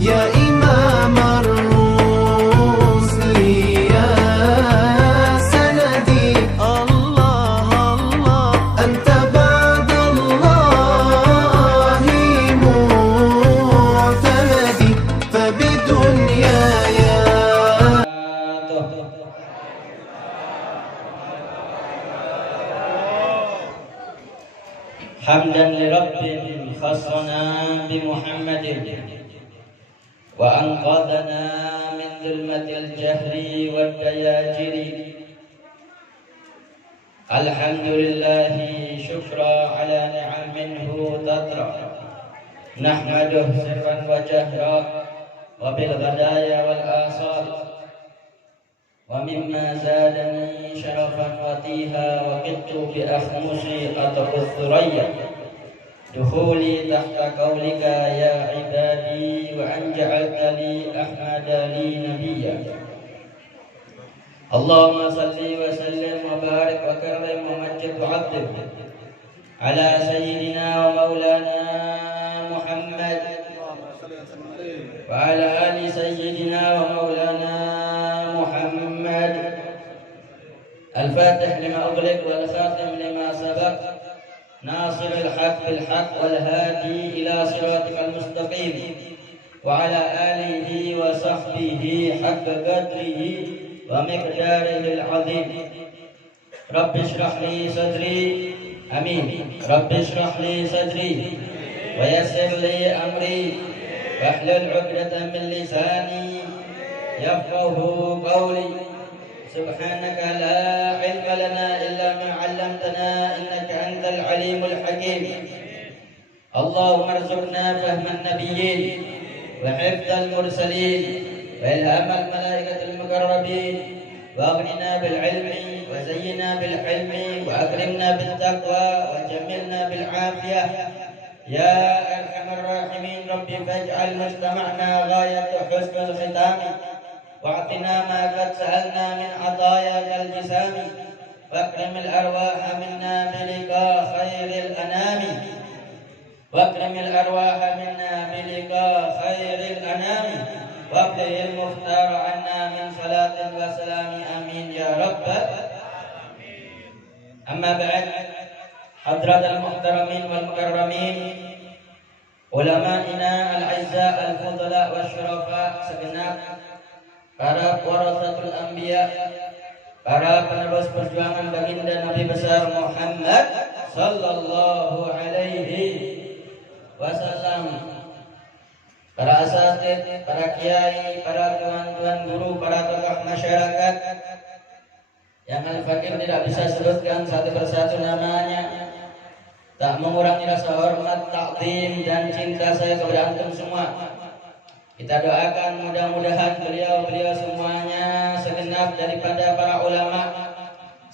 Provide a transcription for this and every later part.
يا إمام الرسل يا سندي الله الله أنت بعد الله معتمدي فبدنياي حمدا لرب خصنا بمحمد وأنقذنا من ظلمة الجهل والدياجر. الحمد لله شكرا على نعم منه تترى نحمده سرا وجهرا وبالغدايا والآصال. ومما زادني شرفا وتيها وقدت بأخمصي أطق الثريا دخولي تحت قولك يا عبادي وأن جعلت لي أحمد لي نبيا. اللهم صل وسلم وبارك وكرم ومجد وعظم على سيدنا ومولانا محمد وعلى آل سيدنا ومولانا محمد الفاتح لما أغلق والخاتم لما سبق ناصر الحق بالحق والهادي إلى صراطك المستقيم وعلى آله وصحبه حق قدره ومقداره العظيم. رب اشرح لي صدري آمين. رب اشرح لي صدري ويسر لي أمري واحلل عقدة من لساني يفقه قولي. سبحانك لا علم لنا إلا ما علمتنا إنك أنت العليم الحكيم. اللهم ارزقنا فهم النبيين وحفظ المرسلين وإلهام الملائكة المقربين واغننا بالعلم وزينا بالحلم وأكرمنا بالتقوى وجملنا بالعافية يا أرحم الراحمين. رب فاجعل مجتمعنا غاية حسن الختام واعطنا ما قد سألنا من عطاياك الجسام واكرم الأرواح منا بلقاء خير الأنام واكرم الأرواح منا بلقاء خير الأنام وابلغ المختار عنا من صلاة وسلام آمين يا رب. أما بعد حضرات المحترمين والمكرمين علمائنا الأعزاء الفضلاء والشرفاء segenap para warasatul anbiya, para penerus perjuangan baginda Nabi besar Muhammad sallallahu alaihi wasallam, para asatidz, para kiai, para tuan-tuan guru, para tokoh masyarakat yang al-fakir tidak bisa sebutkan satu persatu namanya, tak mengurangi rasa hormat, takzim dan cinta saya kepada antum semua. Kita doakan mudah-mudahan beliau-beliau semuanya, segenap daripada para ulama,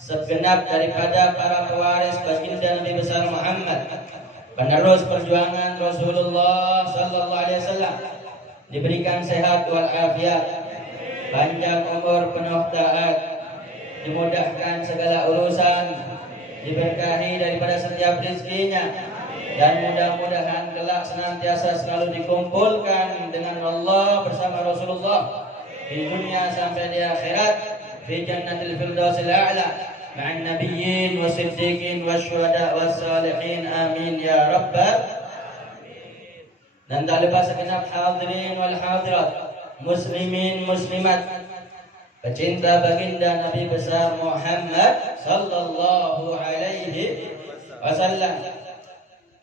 segenap daripada para pewaris baginda Nabi besar Muhammad, penerus perjuangan Rasulullah sallallahu alaihi wasallam, diberikan sehat wal afiat, panjang umur penuh taat, dimudahkan segala urusan, diberkahi daripada setiap rezekinya, dan mudah-mudahan kelak senantiasa selalu dikumpulkan dengan Allah bersama Rasulullah di dunia sampai di akhirat fi jannatil firdausil a'la ma'an nabiyyin wasiddiqin wasyuhada wassalihin amin ya rabbal. Dan tak lupa segenap hadirin wal hadirat, muslimin muslimat, pecinta baginda Nabi besar Muhammad sallallahu alaihi wasallam.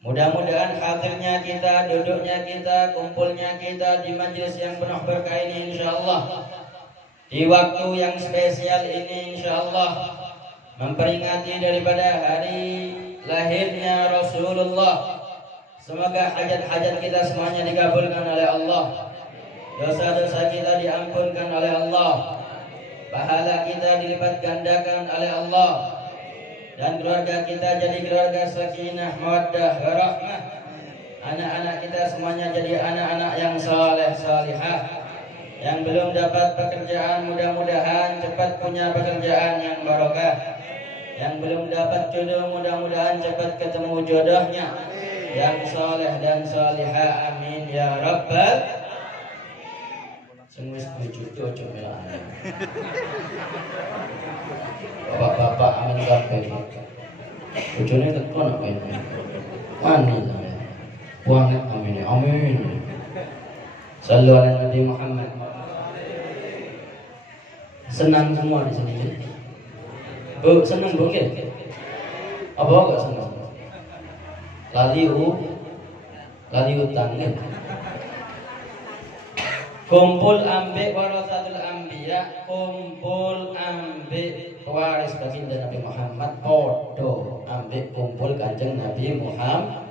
Mudah-mudahan hadirnya kita, duduknya kita, kumpulnya kita di majelis yang penuh berkah ini insyaallah, di waktu yang spesial ini insyaallah, memperingati daripada hari lahirnya Rasulullah. Semoga hajat-hajat kita semuanya dikabulkan oleh Allah, dosa-dosa kita diampunkan oleh Allah, pahala kita dilipat gandakan oleh Allah, dan keluarga kita jadi keluarga sakinah, mawaddah, warahmah. Anak-anak kita semuanya jadi anak-anak yang saleh, salihah. Yang belum dapat pekerjaan mudah-mudahan cepat punya pekerjaan yang barokah. Yang belum dapat jodoh mudah-mudahan cepat ketemu jodohnya yang saleh dan salihah amin ya rabbal Sing wis bojoku aja melane. Bapak-bapak amin kabeh. Bojone teko nak kene. Amin. Banget amin. Amin. Sallu ala Nabi Muhammad. Senang semua di sini. Bu, senang Bu ke? Apa enggak senang? Lali utang kan? Kumpul ambek warasatul anbiya, kumpul ambek pewaris baginda Nabi Muhammad, podo ambek kumpul kanjeng Nabi Muhammad.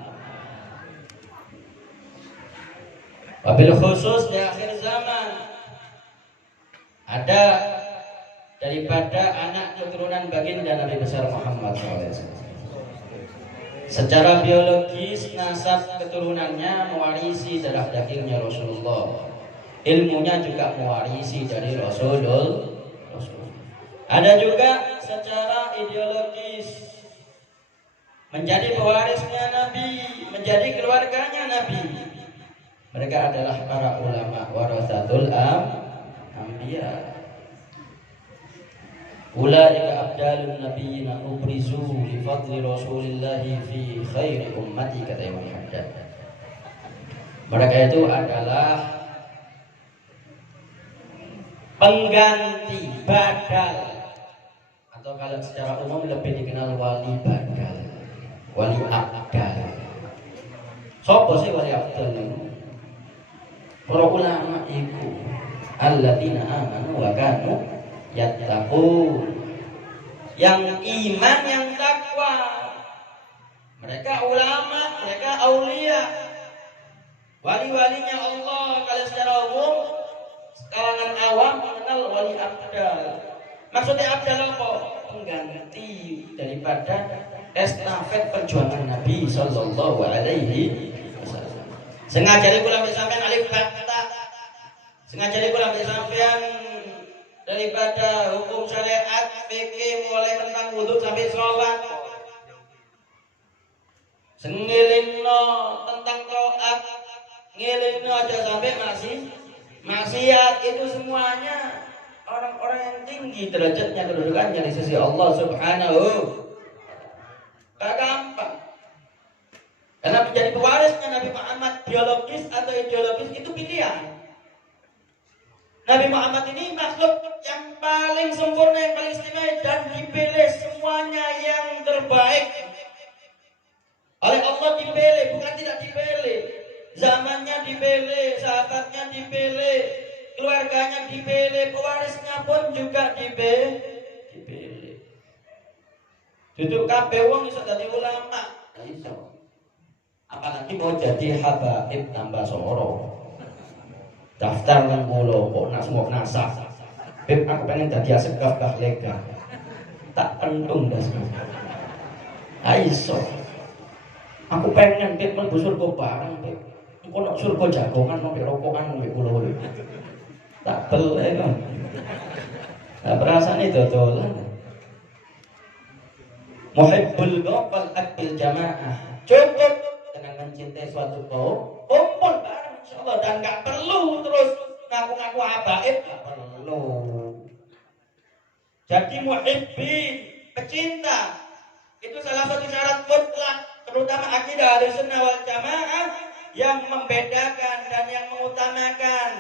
Wabil khusus di akhir zaman ada daripada anak keturunan baginda Nabi besar Muhammad SAW. Secara biologis nasab keturunannya mewarisi darah dagingnya Rasulullah. Ilmunya juga mewarisi dari Rasulullah. Ada juga secara ideologis menjadi pewarisnya Nabi, menjadi keluarganya Nabi. Mereka adalah para ulama warasatul anbiya. Ulaika abdalun nabiyina ubrizu li fadli Rasulillah fi khairi ummati, kata Imam Haddad. Mereka itu adalah pengganti badal, atau kalau secara umum lebih dikenal wali badal, wali abdal. Sopo sih wali abdal ini? Para ulama itu alladzina amanu wa kanu yattaqun, yang iman, yang takwa. Mereka ulama, mereka aulia, wali-walinya Allah. Kalau secara umum kalangan awam mengenal wali abdal. Maksudnya abdal apa? Pengganti daripada estafet perjuangan Nabi sallallahu alaihi wasallam. Sengaja kula sampean alif bata. Sengaja kula sampean daripada hukum syariat fikih mulai tentang wudu sampai sholat. Sengilingno tentang taat, ngilingno aja sampai maksiat. Itu semuanya orang-orang yang tinggi derajatnya, kedudukannya di sisi Allah Subhanahu. Gak gampang. Karena menjadi pewarisnya Nabi Muhammad, biologis atau ideologis, itu pilihan. Nabi Muhammad ini makhluk yang paling sempurna, yang paling istimewa, dan dipilih semuanya yang terbaik. Oleh Allah dipilih, bukan tidak dipilih. Zamannya dipilih, sahabatnya dipilih, keluarganya dipilih, pewarisnya pun juga dipilih. Duduk kabeh wong iso dadi ulama, iso. Apalagi mau jadi habaib tambah soro. Daftar nang kula kok nasmok nasah. Beb aku pengen dadi asegaf bah lega. Tak pentung das. Aiso. Aku pengen beb mlebu surga bareng beb. Engko nek surga jagongan sampe rokokan mbek kula kuwi. Tak belek kan. Lah perasane dodolan. Muhibbul ghafal akbil jamaah. Cukup dengan mencintai suatu kaum, kumpul bareng insyaallah, dan gak perlu terus ngaku-ngaku habaib, gak perlu. Jadi muhibbin, pecinta, itu salah satu syarat mutlak, terutama akidah Ahlussunnah wal Jamaah, yang membedakan dan yang mengutamakan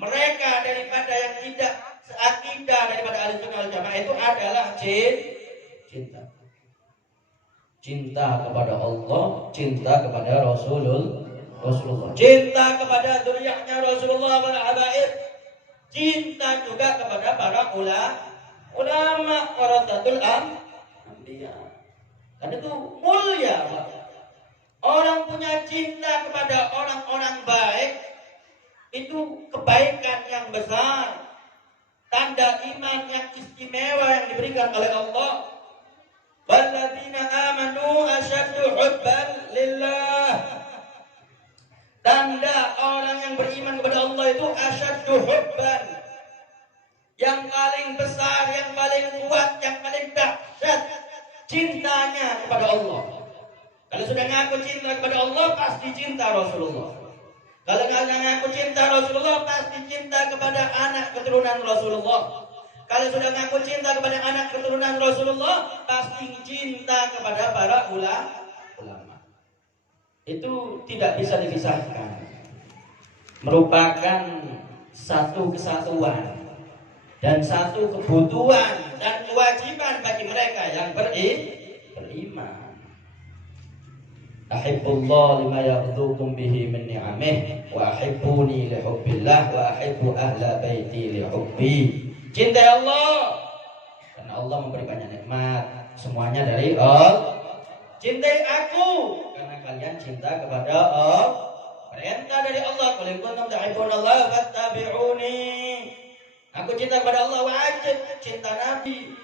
mereka daripada yang tidak seakidah daripada Ahlussunnah wal Jamaah itu adalah cinta. Cinta kepada Allah, cinta kepada Rasulullah, cinta kepada dzurriyyahnya Rasulullah wal habaib, cinta juga kepada para ulama warasatul anbiya. Dan itu mulia, Pak. Orang punya cinta kepada orang-orang baik itu kebaikan yang besar, tanda iman yang istimewa yang diberikan oleh Allah. Walladzina amanu asyaddu hubban lillah. Tanda orang yang beriman kepada Allah itu asyaddu hubban, yang paling besar, yang paling kuat, yang paling dahsyat cintanya kepada Allah. Kalau sudah ngaku cinta kepada Allah, pasti cinta Rasulullah. Kalau nggak ngaku cinta Rasulullah, pasti cinta kepada keturunan Rasulullah. Kalau sudah ngaku cinta kepada anak keturunan Rasulullah, pasti cinta kepada para ulama. Itu tidak bisa dipisahkan. Merupakan satu kesatuan dan satu kebutuhan dan kewajiban bagi mereka yang beriman. Ahibbullah lima yaghdukum bihi min ni'amih wa ahibbuni li hubbillah wa ahibbu ahla baiti li hubbi. Cintai Allah karena Allah memberi banyak nikmat, semuanya dari Allah. Cintai aku karena kalian cinta kepada Allah. Perintah dari Allah, qul in kuntum tuhibbunallah fattabi'uni. Aku cinta kepada Allah, wajib cinta Nabi.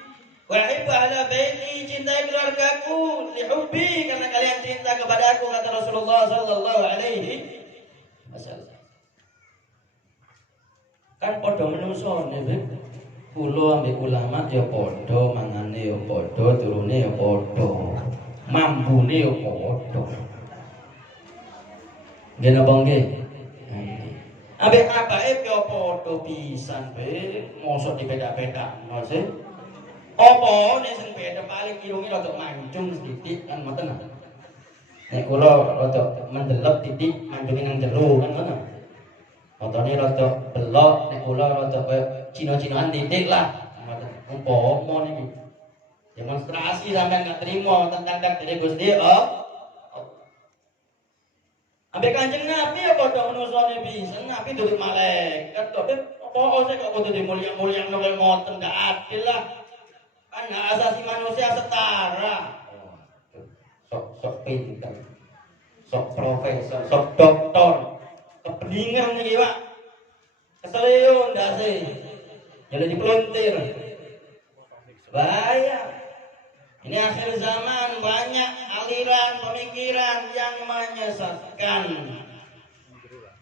Wa uhibbu ahla baiti, cintai keluargaku, li hubbi, karena kalian cinta kepada aku, kata Rasulullah sallallahu alaihi wasallam. Kan padha menungso nggih. Kula ambek ulama ya padha, mangane ya padha, turune ya padha, mambune ya padha. Nggih napa nggih? Ambek apake yo padha pisan be, mosok dibeda-bedakno sih. Apa nek sing beda paling irunge rada mancung sithik kan ngoten. Nek kula rada mendelep titik mancunge nang jero kan ngoten. Otone rada belok, nek kula rada koyo Cina-cinaan titik lah. Ngoten. Umpama niki. Demonstrasi sampean gak trimo tentang takdir Gusti Allah. Ambek Kanjeng Nabi ya padha menusone pisan, Nabi dudu malaikat kok apa kok kudu dimulyang-mulyang kaya ngoten ndak adil lah. Kan hak asasi manusia setara. Sok pinter. Sok profesor, sok doktor. Kebeningan niki, Pak. Keseleo ndase. Jadi diplontir. Bahaya. Ini akhir zaman, banyak aliran pemikiran yang menyesatkan.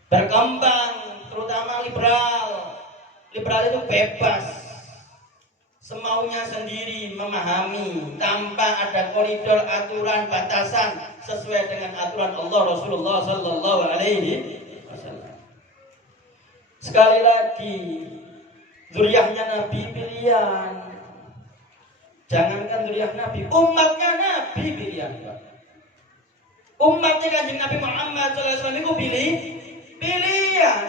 Berkembang, terutama liberal. Liberal itu bebas. Semaunya sendiri memahami tanpa ada koridor, aturan, batasan sesuai dengan aturan Allah Rasulullah sallallahu alaihi wasallam. Sekali lagi, zuriyahnya Nabi pilihan. Jangankan zuriyah Nabi, umatnya Nabi pilihan. Umatnya Kanjeng Nabi Muhammad SAW itu pilihan.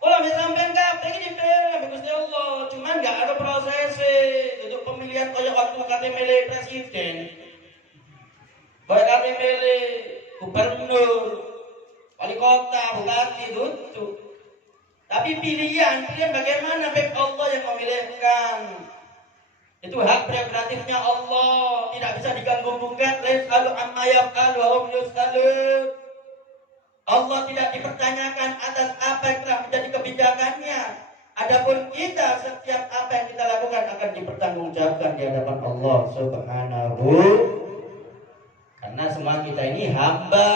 Kalau sampean kabeh iki dipilih Gusti Allah, cuman enggak ada proses untuk pemilihan kayak waktu kate milih presiden. Kayak kate milih gubernur, wali kota, bupati itu. Tapi pilihan bagaimana baik Allah yang memilihkan. Itu hak prerogatifnya Allah, tidak bisa diganggu-gugat. Lalu amma yaf'alu wa hum yus'alun. Allah tidak dipertanyakan atas apa yang telah menjadi kebijakannya. Adapun kita, setiap apa yang kita lakukan akan dipertanggungjawabkan di hadapan Allah Subhanahu. Karena semua kita ini hamba.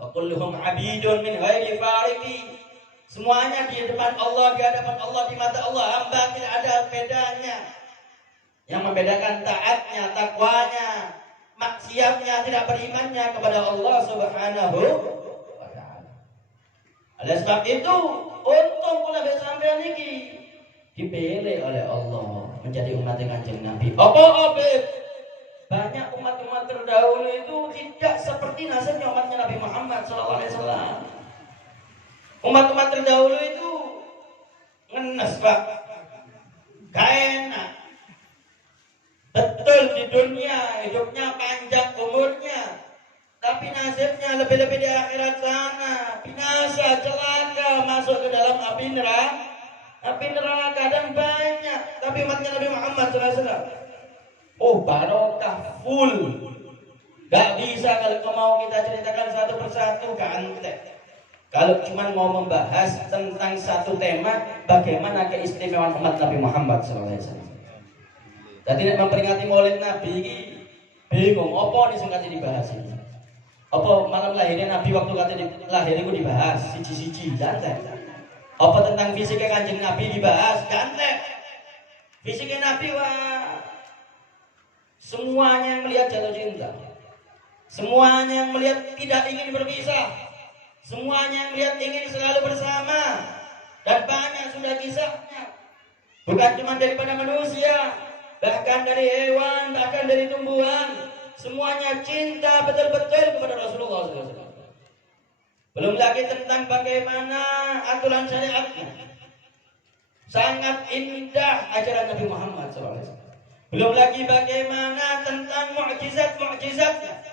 Wa kulluhum 'abidun min ghairi fariqi. Semuanya di depan Allah, di hadapan Allah, di mata Allah, hamba, tidak ada bedanya. Yang membedakan taatnya, takwanya, maksiatnya, tidak berimannya kepada Allah Subhanahu wa ta'ala. Oleh sebab itu, untung pula sampean iki dipilih oleh Allah menjadi umat Kanjeng Nabi. Apa banyak umat-umat terdahulu itu tidak seperti nasibnya umatnya Nabi Muhammad sallallahu alaihi wasallam. Umat-umat terdahulu itu ngenes, Pak. Gak enak. Betul di dunia hidupnya panjang umurnya, tapi nasibnya lebih-lebih di akhirat sana. Binasa, celaka, masuk ke dalam api neraka. Api neraka kadang banyak, tapi umatnya Nabi Muhammad SAW, oh barokah full. Gak bisa kalau mau kita ceritakan satu persatu, gantek. Kalau cuma mau membahas tentang satu tema, bagaimana keistimewaan umat Nabi Muhammad SAW. Jadi memperingati Maulid Nabi ini bingung, apa nih sing dibahas ini? Apa malam lahirnya Nabi waktu lahir itu dibahas siji-siji, gantek. Apa tentang fisiknya Kanjeng Nabi dibahas, gantek. Fisiknya Nabi semuanya yang melihat jatuh cinta, semuanya yang melihat tidak ingin berpisah, semuanya yang melihat ingin selalu bersama. Dan banyak sudah kisahnya. Bukan cuma daripada manusia, bahkan dari hewan, bahkan dari tumbuhan, semuanya cinta betul-betul kepada Rasulullah SAW. Belum lagi tentang bagaimana aturan syariatnya. Sangat indah ajaran Nabi Muhammad SAW. Belum lagi bagaimana tentang mukjizat-mukjizatnya.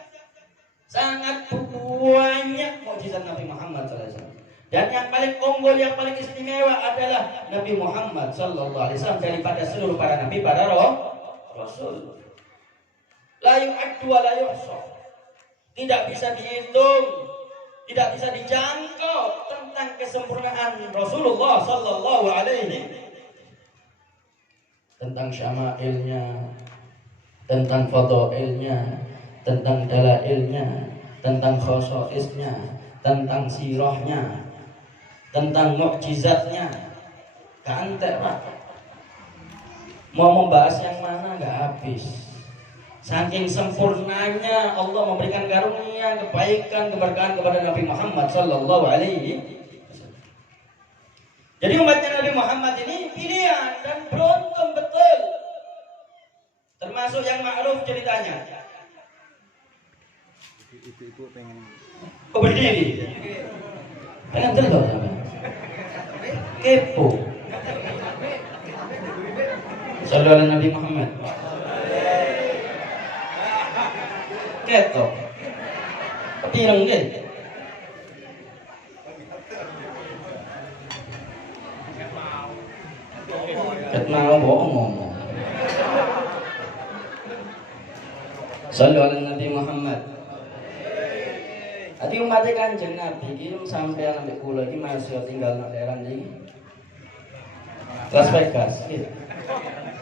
Sangat banyak mukjizat Nabi Muhammad SAW. Dan yang paling unggul, yang paling istimewa adalah Nabi Muhammad SAW daripada seluruh para nabi, para rasul. La yu'addu wa la yuhsa. Tidak bisa dihitung, tidak bisa dijangkau tentang kesempurnaan Rasulullah sallallahu alaihi, tentang syama'ilnya, tentang fadailnya, tentang dalailnya, tentang khosoisnya, tentang sirahnya, tentang mukjizatnya. Kantek Pak. Mau membahas yang mana nggak habis. Saking sempurnanya Allah memberikan karunia, kebaikan, keberkahan kepada Nabi Muhammad sallallahu alaihi wasallam. Jadi umatnya Nabi Muhammad ini pilihan dan beruntung betul. Termasuk yang ma'ruf ceritanya. Ibu pengen Berdiri. Pengen terus kepo. Sallallahu alaihi Nabi Muhammad. Ketok. Pireng ge. Ket mau bohong ngomong. Sallallahu alaihi Nabi Muhammad. Adi umatnya Kanjeng Nabi iki sampeyan ambek kula iki masih tinggal nang daerah iki. Las Vegas iki.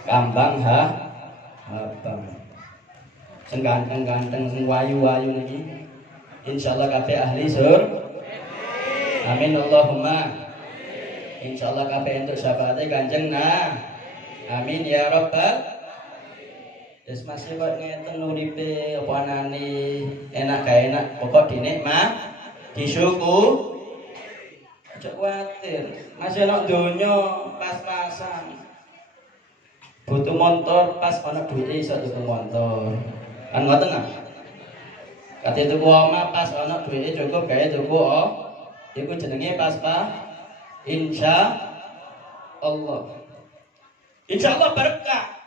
Kambang Habang. Sing ganteng-ganteng, sing wayu-wayu niki. Insyaallah kabeh ahli sur. Amin Allahumma. Insyaallah kabeh entuk syafaate Kanjeng amin ya rabbal. Wis masih kok ngeten uripe apa anane enak gak enak pokok dinikmat disyukur. Aja kuwatir, masih ana donya pas-pasan. Butuh motor pas ana duwite iso tuku motor. Kan ngoten ah. Kate tuku omah pas ana duwite cukup gawe tuku iku jenenge pas insya Allah. Insya Allah berkah.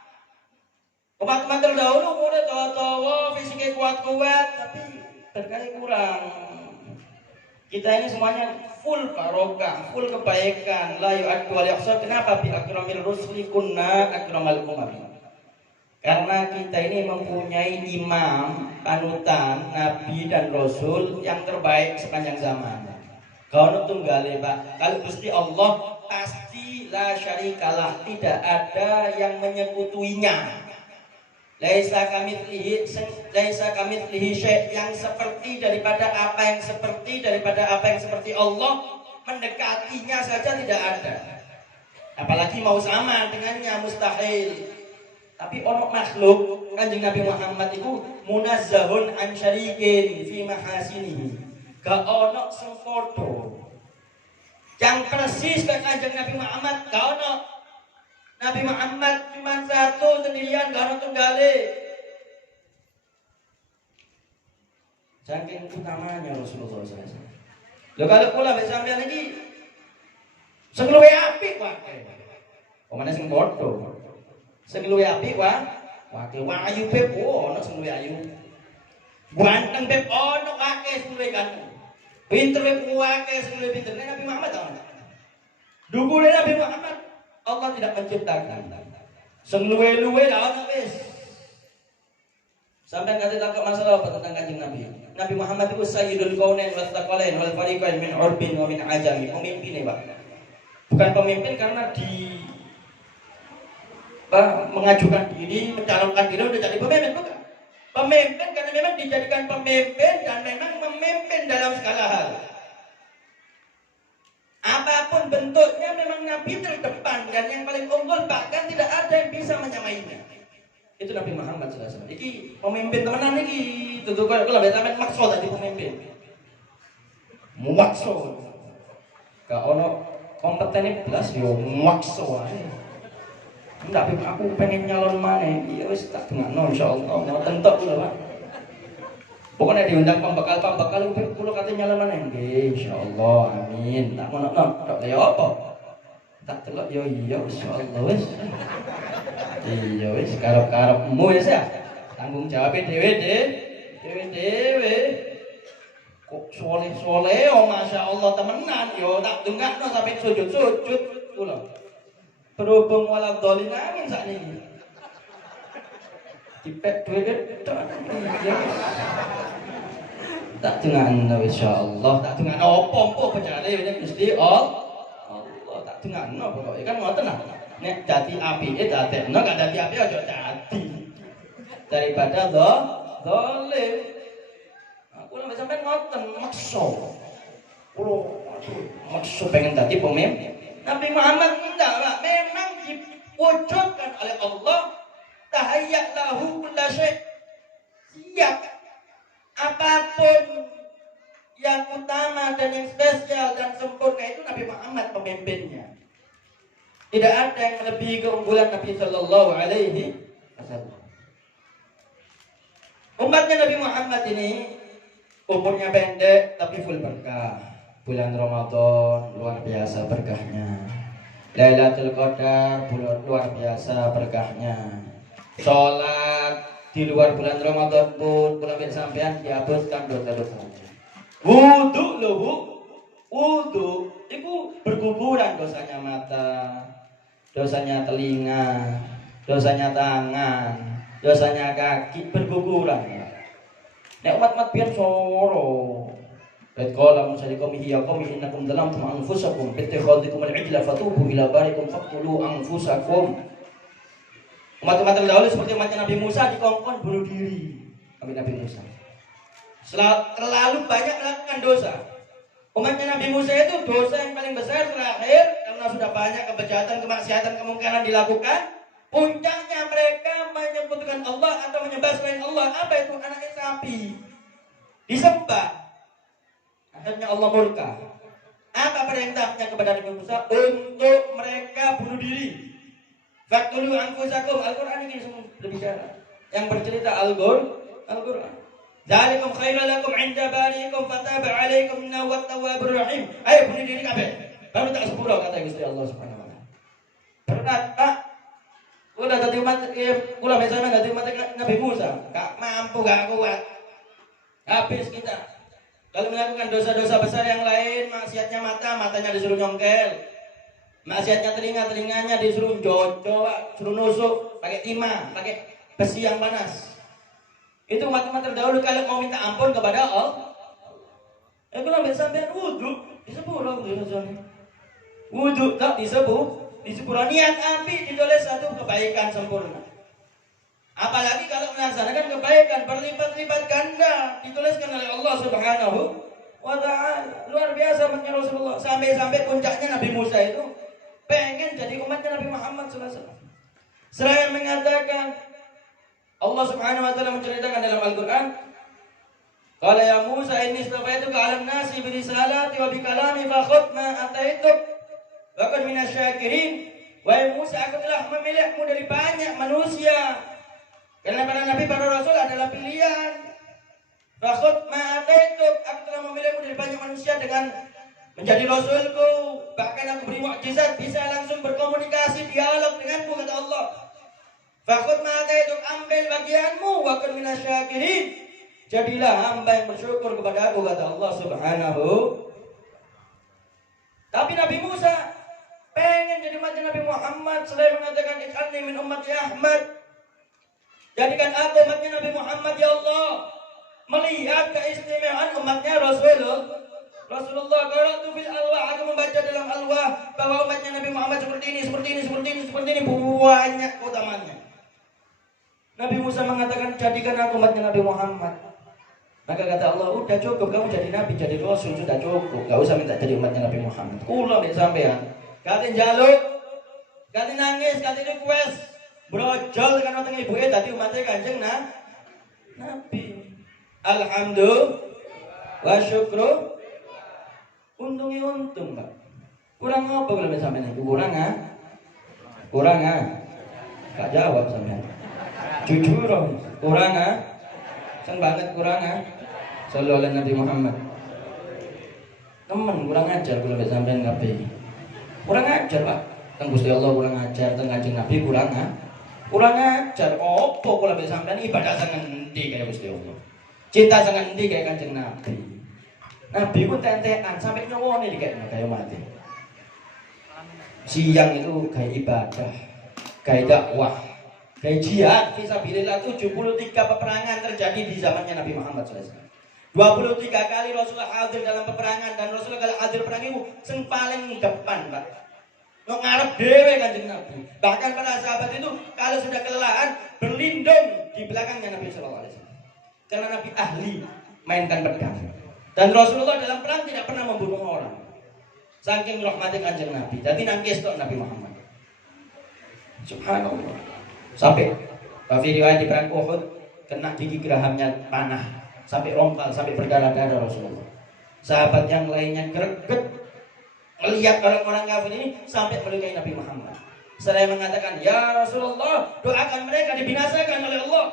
Umat-umat terdahulu mulai tawa-tawa, fisiknya kuat-kuat, tapi berkali kurang. Kita ini semuanya full barokah, full kebaikan. La yu'addu wa la yuhsa. Kenapa? Bi akramil rusuli kunna akramal umami. Karena kita ini mempunyai imam, panutan, nabi dan rasul yang terbaik sepanjang zaman. Kalau tunggale Pak, kalau Gusti Allah pasti la syarikalah, tidak ada yang menyekutuinya. Laisa kamitslihi syai', yang seperti daripada apa yang seperti Allah, mendekatinya saja tidak ada. Apalagi mau sama dengannya, mustahil. Tapi orang makhluk Kanjeng Nabi Muhammad itu munazzahun an syarikin fi mahasinihi. Gak ono sing padha. Yang persis kaya Kanjeng Nabi Muhammad gak ono. Nabi Muhammad cuma satu sendirian, gak ada tunggale. Saking utamanya Rasulullah SAW. Lho kalau kula wis sampeyan iki sing luwih apik wae. Pemane sing padha. Sing luwih apik wae ayu beb ono sing luwih ayu. Ganteng beb ono akeh sing luwih ganteng. Pinter beb akeh sing luwih pinter. Nabi Muhammad ta ono. Dukule Nabi Muhammad Allah tidak menciptakan. Sing luwe-luwe lah ana wis. Sampai kate takok masalah apa tentang Kanjeng Nabi. Nabi Muhammad itu sayyidul kaunain wa tsaqalain wal fariqain min urbin wa min ajami. Pemimpin ya, Pak. Bukan pemimpin karena mengajukan diri, mencalonkan diri udah jadi pemimpin, bukan. Pemimpin karena memang dijadikan pemimpin dan memang memimpin dalam segala hal. Apapun bentuknya memang Nabi terdepan dan yang paling unggul, bahkan tidak ada yang bisa menyamainya. Itu Nabi Muhammad SAW. Iki pemimpin temenan iki, tentu kalau sampean maksa tadi pemimpin. Mumaksa. Gak ono Kompetennya belas yo maksa wae. Ndak aku pengen nyalon maneh. Ya wis tak dengakno insyaallah. Ngoten tok lho, Pak. Pokoknya diundang pembekal kula kate nyalon maneh. Nggih, insyaallah. Amin. Tak ngono-ngono tok ya apa? Tak delok yo iya insyaallah wis. Iya wis karep-karepmu wis ya. Tanggung jawabe dhewe. Kok soleh-soleh oh masyaallah temenan yo tak dengakno sampai sujud-sujud kula. Berhubung wala dolin amin sakniki. Dipek duwe ketok. Iya. Tak dengakno insyaallah, tak dengakno apa-apa bejane nek Gusti Allah tak dengakno pokoke kan ngoten lah. Nek dadi apike dadekno gak dadi apike aja dadi. Daripada zalim. Aku lho sampean ngoten maksa. Kulo maksa pengen dadi pemimpin. Nabi Muhammad enggak, Pak. Memang diwujudkan oleh Allah tahayyat lahu kulla syai'. Siap apapun yang utama dan yang spesial dan sempurna itu Nabi Muhammad pemimpinnya. Tidak ada yang melebihi keunggulan Nabi Sallallahu Alaihi Wasallam. Umatnya Nabi Muhammad ini umurnya pendek tapi full berkah. Bulan Ramadan luar biasa berkahnya. Lailatul Qadar bulan luar biasa berkahnya. Salat di luar bulan Ramadan pun kula sampean dihapuskan dosa-dosanya. Wudu lho Bu. Wudu itu berguguran dosanya mata, dosanya telinga, dosanya tangan, dosanya kaki berguguran. Nek umat-umat pian soro Qad qala Musa liqaumihi ya qaumi innakum zalamtum anfusakum bittakhadhikum al-'ijla fatubu ila barikum faqtulu anfusakum. Umat-umat terdahulu seperti umatnya Nabi Musa dikongkon bunuh diri. Nabi Musa terlalu banyak melakukan dosa. Umatnya Nabi Musa itu dosa yang paling besar terakhir karena sudah banyak kebejatan, kemaksiatan, kemungkaran dilakukan. Puncaknya mereka menyebutkan Allah atau menyembah selain Allah. Apa itu? Anaknya sapi disembah. Akhirnya Allah murka. Apa perintahnya kepada Nabi Musa? Untuk mereka bunuh diri. Faqtulu anfusakum. Al-Quran ini semua berbicara. Yang bercerita Al-Quran. Dzalikum khairul lakum 'inda bariikum fataba 'alaikum innahu at-tawwabur rahim. Ayo bunuh diri kabeh. Baru tak sepuro kata Gusti Allah Subhanahu wa taala. Berat, Pak. Udah dadi umat kula misalnya dadi umat Nabi Musa, gak mampu, gak kuat. Habis kita. Kalau melakukan dosa-dosa besar yang lain, maksiatnya matanya disuruh nyongkel. Maksiatnya telinganya disuruh jojo, suruh nusuk, pakai timah, pakai besi yang panas. Itu umat-umat terdahulu kalau mau minta ampun kepada Allah. Kalau sampean wudu, disepuro wudu tak disepuro niat api ditulis satu kebaikan sempurna. Apalagi kalau melaksanakan kebaikan berlipat-lipat ganda dituliskan oleh Allah Subhanahu wa ta'ala. Luar biasa umatnya Rasulullah. Sampai puncaknya Nabi Musa itu pengen jadi umatnya Nabi Muhammad SAW. Seraya mengatakan Allah Subhanahu wa ta'ala menceritakan dalam Al-Quran, qala ya Musa inni istafaituka 'alan nasi bi risalati wa bi kalami fa khudh ma ataituk wa kun minasyakirin. Wahai Musa, aku telah memilihmu dari banyak manusia. Karena para nabi, para rasul adalah pilihan. Fakhudh ma ataituk, aku telah memilihmu dari banyak manusia dengan menjadi rasulku. Bahkan aku beri mukjizat, bisa langsung berkomunikasi, dialog denganmu, kata Allah. Fakhudh ma ataituk, ambil bagianmu, wa kun minasyakirin. Jadilah hamba yang bersyukur kepada aku, kata Allah Subhanahu. Tapi Nabi Musa pengen jadi umatnya Nabi Muhammad. Selain mengatakan ij'alni min ummati Ahmad, jadikan aku umatnya Nabi Muhammad ya Allah. Melihat keistimewaan umatnya Rasulullah. Qara'tu fil alwah, aku membaca dalam alwah bahwa umatnya Nabi Muhammad seperti ini. Banyak utamanya. Nabi Musa mengatakan jadikan aku umatnya Nabi Muhammad. Maka kata Allah, udah cukup kamu jadi nabi, jadi rasul, sudah cukup. Gak usah minta jadi umatnya Nabi Muhammad. Kula mbek sampean. Kate njaluk, kate nangis, kate request. Brojol tekan weteng ibuke dadi umate Kanjeng Nabi. Alhamdulillah wa syukru. Untung, Pak. Kurang apa kalau sampean itu? Kurang ah? Kurang ah? Gak jawab sampean. Jujur dong. Kurang ah? Sen banget kurang ah? Sallallahu alaihi Nabi Muhammad. Temen kurang ajar kalau sampean kabeh. Kurang ajar, Pak. Teng Gusti Allah kurang ajar, teng Kanjeng Nabi kurang ah? Kurang ajar. Opo kalau sampean ibadah sangat endi kayak Gusti Allah. Cinta sangat endi kayak Kanjeng Nabi. Nabi ku tentekan sampai nyowone dikekno kayak mati. Siang itu kayak ibadah, kayak dakwah, kayak jihad fisabilillah. 73 peperangan terjadi di zamannya Nabi Muhammad SAW. 23 kali Rasulullah hadir dalam peperangan, dan Rasulullah kalau hadir perang itu sing paling depan, Pak. Nang ngarep dhewe Kanjeng Nabi. Bahkan para sahabat itu kalau sudah kelelahan berlindung di belakangnya Nabi sallallahu alaihi wasallam. Karena Nabi ahli mainkan pedang. Dan Rasulullah dalam perang tidak pernah membunuh orang. Saking rahmatnya Kanjeng Nabi. Jadi nangis tok Nabi Muhammad. Subhanallah. Sampai riwayat di perang Uhud kena gigi gerahamnya panah, sampai rompal, sampai berdarah-darah Rasulullah. Sahabat yang lainnya greget melihat orang-orang kafir ini sampai melukai Nabi Muhammad. Saya mengatakan, "Ya Rasulullah, doakan mereka dibinasakan oleh Allah.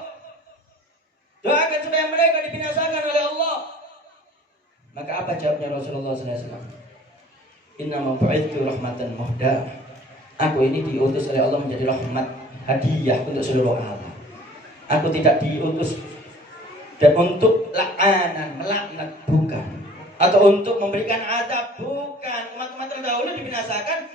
Doakan supaya mereka dibinasakan oleh Allah." Maka apa jawabnya Rasulullah SAW? Innama bu'ithu rahmatan muhda. Aku ini diutus oleh Allah menjadi rahmat, hadiah untuk seluruh alam. Aku tidak diutus dan untuk la'anan, melaknat, bukan. Atau untuk memberikan azab, bukan. Umat-umat terdahulu dibinasakan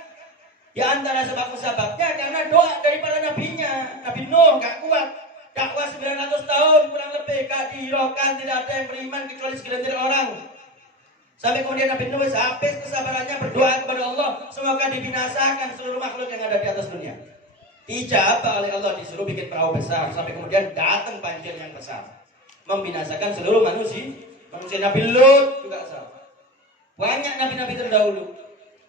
di antara sebab-sebabnya karena doa dari para nabinya. Nabi Nuh gak kuat, dakwah 900 tahun kurang lebih, gak dihirokan, tidak ada yang beriman kecuali segelintir orang. Sampai kemudian Nabi Nuh habis kesabarannya berdoa kepada Allah, semoga dibinasakan seluruh makhluk yang ada di atas dunia. Ijabah oleh Allah, disuruh bikin perahu besar, sampai kemudian datang banjir yang besar, membinasakan seluruh manusia. Nabi Lut juga sama. Banyak nabi-nabi terdahulu.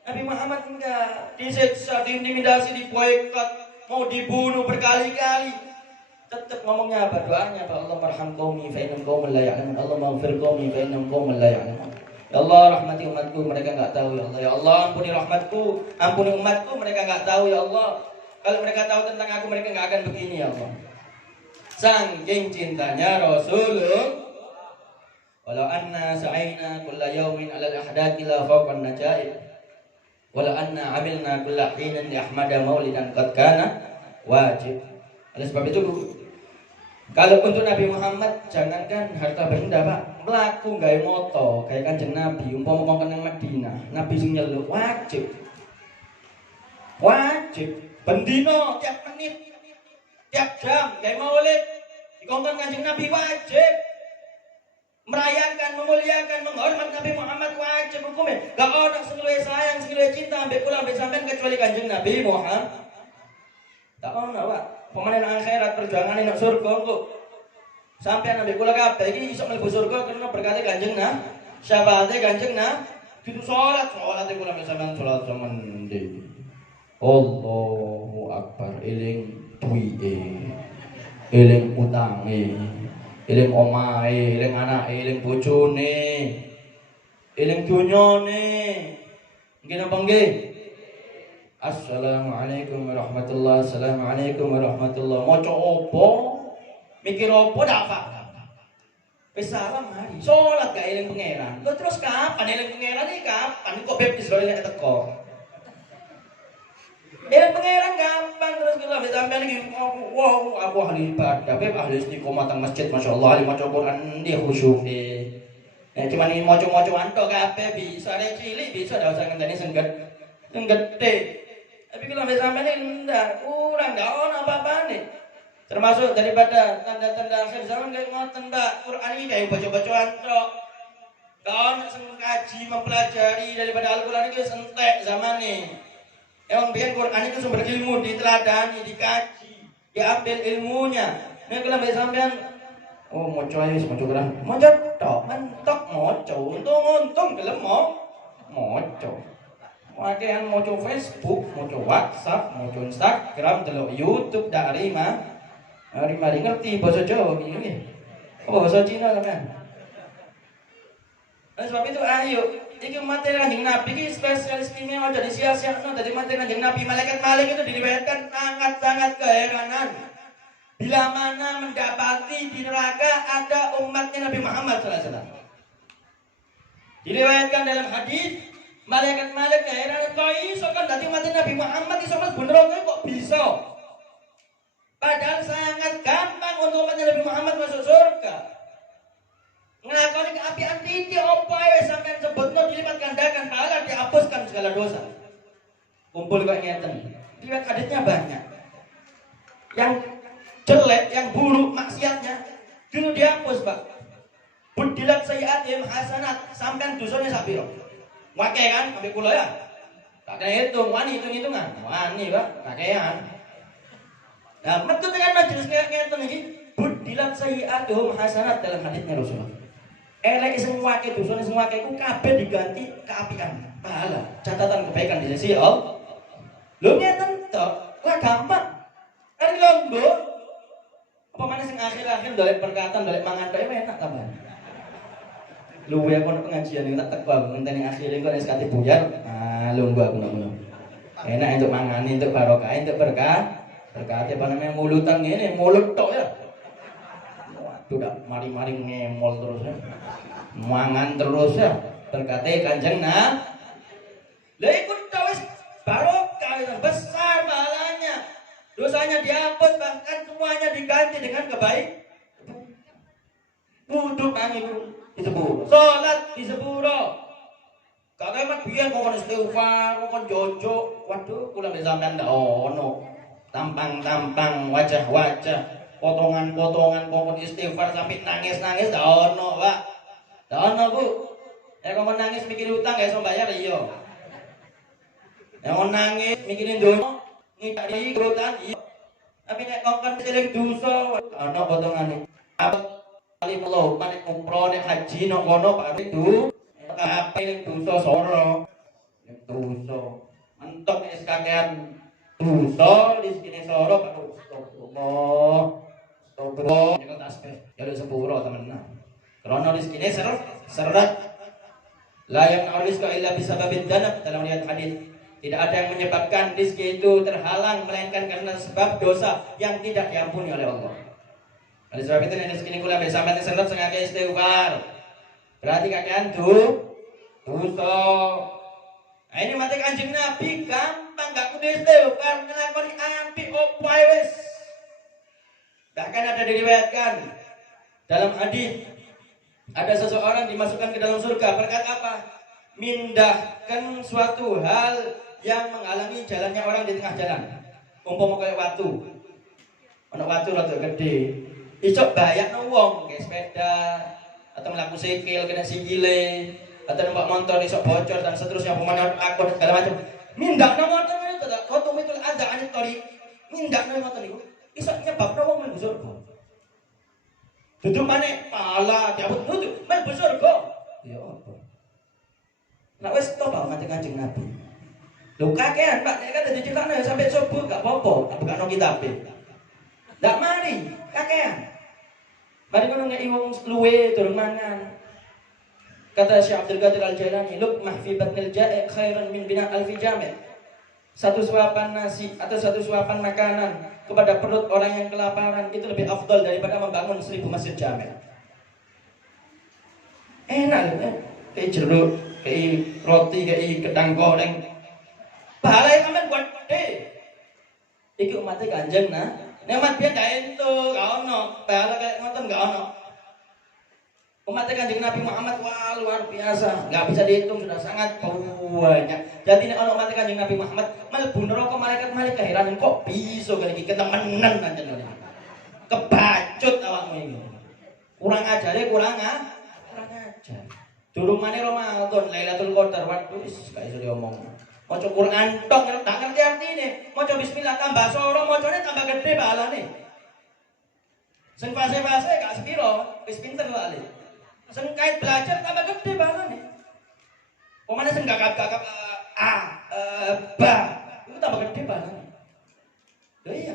Nabi Muhammad enggak, disiksa, diintimidasi, diboikot, mau dibunuh berkali-kali. Tetap ngomongnya apa? Doanya apa? Allah marham qaumi fa innahum qaumun la ya'lamun. Allah maghfir qaumi fa innahum qaumun la ya'lamun. Ya Allah, rahmati umatku, mereka enggak tahu ya Allah. Ya Allah, ampuni rahmatku, ampuni umatku, mereka enggak tahu ya Allah. Kalau mereka tahu tentang aku, mereka enggak akan begini ya Allah. Saking cintanya Rasulullah. Walau anna sa'ayna kulla yawmin 'ala al-ahdaqi la fawqa an-najaib. Walau anna 'amilna kulla hinin li ahmada maulidan qad kana wajib. Oleh sebab itu, kalau untuk Nabi Muhammad jangankan harta benda, Pak, mlaku gawe moto kayak Kanjeng Nabi, umpama nang Madinah, Nabi sing nyeluk wajib. Wajib. Bendino tiap menit, tiap jam gawe maulid dikongkon Kanjeng Nabi wajib. Merayakan, memuliakan, menghormat Nabi Muhammad wajib hukumnya. Gak orang sing luwih sayang, sing luwih cinta ambek kula ambek sampean kecuali Kanjeng Nabi Muhammad. Tak ono, Pak. Pemane nang akhirat perjuangane nang surga kok. Sampean ambek kula kabeh iki iso mlebu surga karena berkate Kanjeng Nabi. Syafaate Kanjeng Nabi. Gitu salat kula ambek sampean salat zaman ndi. Allahu Akbar, eling duwike. Eling utange. Eling omahe, eling anake, eling bojone, eling donyane. Nggih napa nggih? Assalamualaikum warahmatullahi wabarakatuh. Assalamualaikum warahmatullahi wabarakatuh. Maca apa? Mikir apa dak paham. Wis salam mari. Salat gak eling pangeran. Lho terus kapan eling pangeran iki kapan? Kok beb Israil nek teko. Eling pangeran gampang terus kula wis sampean iki wow aku ahli ibadah, beb ahli istiqomah teng masjid masyaallah ahli maca Quran ndi khusyuke. Nek cuman ini maca-maca antok kabeh bisa rek cilik bisa ndak usah ngenteni sing gede. Tapi kula wis sampean iki ndak kurang ndak ono apa-apane. Termasuk daripada tanda-tanda akhir zaman kayak ngoten Mbak, Quran ini kayak baca-baca antok. Kalau sing kaji mempelajari daripada Al-Qur'an iki entek zamane. Emang biar Quran itu sumber ilmu, diteladani, dikaji, diambil ilmunya. Nek kula mbek sampean oh moco ae wis moco Quran. Moco tok, mentok moco. Untung gelem moco. Wakean moco Facebook, moco WhatsApp, moco Instagram, delok YouTube dari mari ngerti bahasa Jawa iki. Apa bahasa Cina sampean? Nah, sebab itu ayo iki umat Kanjeng Nabi iki spesial istimewa dari sia-siakno dari umat Kanjeng Nabi. Malaikat Malik itu diriwayatkan sangat-sangat keheranan bila mana mendapati di neraka ada umatnya Nabi Muhammad SAW. Diriwayatkan dalam hadis, malaikat Malik keheranan kok iso kan dadi umat Nabi Muhammad iso mlebu neraka kok bisa. Padahal sangat gampang untuk umatnya Nabi Muhammad masuk surga. Ngelakoni keapian titik apa ae sampean sebutno dilipat gandakan pahala dihapuskan segala dosa. Kumpul kok ngeten. Riwayat hadisnya banyak. Yang jelek, yang buruk maksiatnya dulu dihapus, Pak. Budilat sayyi'atihim hasanat, sampean dosane sak piro? Wake kan ambek kula ya. Tak kena hitung, wani hitung-hitungan. Wani, Pak, kakean. Nah, metu tekan majelis ngeten iki, budilat sayyi'atihim hasanat dalam hadisnya Rasulullah. Elek semua ke dosa semua ke ku kabeh diganti keapian, pahala, catatan kebaikan di sisi Allah. Lho ngeten tok, lah gampang. Ari lombo. Apa maneh sing akhir-akhir dolek perkataan, dolek mangan tok enak tambah. Luwe aku pengajian iki tak teko ngenteni akhire kok wis kate buyar. Ah, lombo aku ngono. Enak untuk mangan, untuk barokah, untuk berkah. Berkah apa namanya mulutan ngene, mulut tok ya. Sudah mari-mari ngemol terus ya. Mangan terus ya. Berkate Kanjeng Nabi. Lah ikut wis barokah besar pahalanya. Dosanya dihapus bahkan semuanya diganti dengan kebaikan. Wudu nang di sepuro. Salat di sepuro. Kakek mat biyen kok istighfar, kok jojo. Waduh, kula mbek sampean ndak ono. Tampang-tampang, wajah-wajah. Potongan-potongan kokon istighfar sampai nangis-nangis dah ono, Pak. Dah ono, Bu. Kok nangis mikirin utang gak iso bayar iya. Yang nangis mikirin dono ngidari kerutan iya. Tapi nek kokon cilik dosa ono potongane. Apa kali mulo nek umroh nek haji nang kono Pak itu apa nek dosa soro. Nek dosa. Mentok nek kakean dosa di sini soro Pak. Astagfirullah. Astagfirullah. Nyekel tasbih. Ya lu sepuro temenan. Karena rezekine seret. La yamna'u rizqa illa bisababid danab dalam riwayat hadis. Tidak ada yang menyebabkan rezeki itu terhalang melainkan karena sebab dosa yang tidak diampuni oleh Allah. Oleh sebab itu nek rezeki kula bisa sampeyan seret sing akeh istighfar. Berarti kakean dosa. Nah, ini mati Kanjeng Nabi gampang gak kudu istighfar nglakoni apik opo ae wis. Bahkan ada diriwayatkan dalam hadis ada seseorang dimasukkan ke dalam surga berkat apa? Mindahkan suatu hal yang menghalangi jalannya orang di tengah jalan. Umpama kayak watu. Ana watu rada gede. Iso bayakno wong kayak sepeda atau mlaku sikil kena sikile atau numpak motor iso bocor dan seterusnya pemana akun segala macam. Mindakno motor itu tak otomatis ada anit tori. Mindakno motor itu iso nyebabno wong mlebu surga. Duduk maneh pala diabut nutu mlebu surga. Ya apa? Nek wis tobat mati Kanjeng Nabi. Lho kakean Pak, nek kan dadi ceritane sampai subuh gak apa-apa, tak bukakno kitabe. Ndak mari, kakean. Mari ngono ngeki wong luwe durung mangan. Kata Syekh Abdul Qadir Al-Jailani, "Luqmah fi batnil ja'i khairan min bina alfi jami'." Satu suapan nasi atau satu suapan makanan kepada perut orang yang kelaparan itu lebih afdal daripada membangun 1000 masjid jami'. Enak lho, kayak jeruk, kayak roti, kayak gedang goreng. Pahala yang aman buat gede. Iki umatnya Kanjeng nah. Nek umat biyen gak ento, gak ono. Pahala kayak ngoten gak ono. Umatnya Kanjeng Nabi Muhammad wah luar biasa, nggak bisa dihitung, sudah sangat banyak. Jadi nek ono umatnya Kanjeng Nabi Muhammad mlebu neraka malaikat keheranan kok bisa kali iki ketemenan pancen. Kebacut awakmu iki. Kurang ajare kurang ajar. Durung maneh Ramadan, Lailatul Qadar, waduh wis gak iso diomong. Maca Quran tok tak ngerti artine. Maca bismillah tambah soro, macane tambah gede pahalane. Sing fase-fase gak sepiro, wis pinter kali. Sing kait belajar tambah gede pahalane. Pemane sing gagap-gagap ba, itu tambah gede pahalane. Lho iya.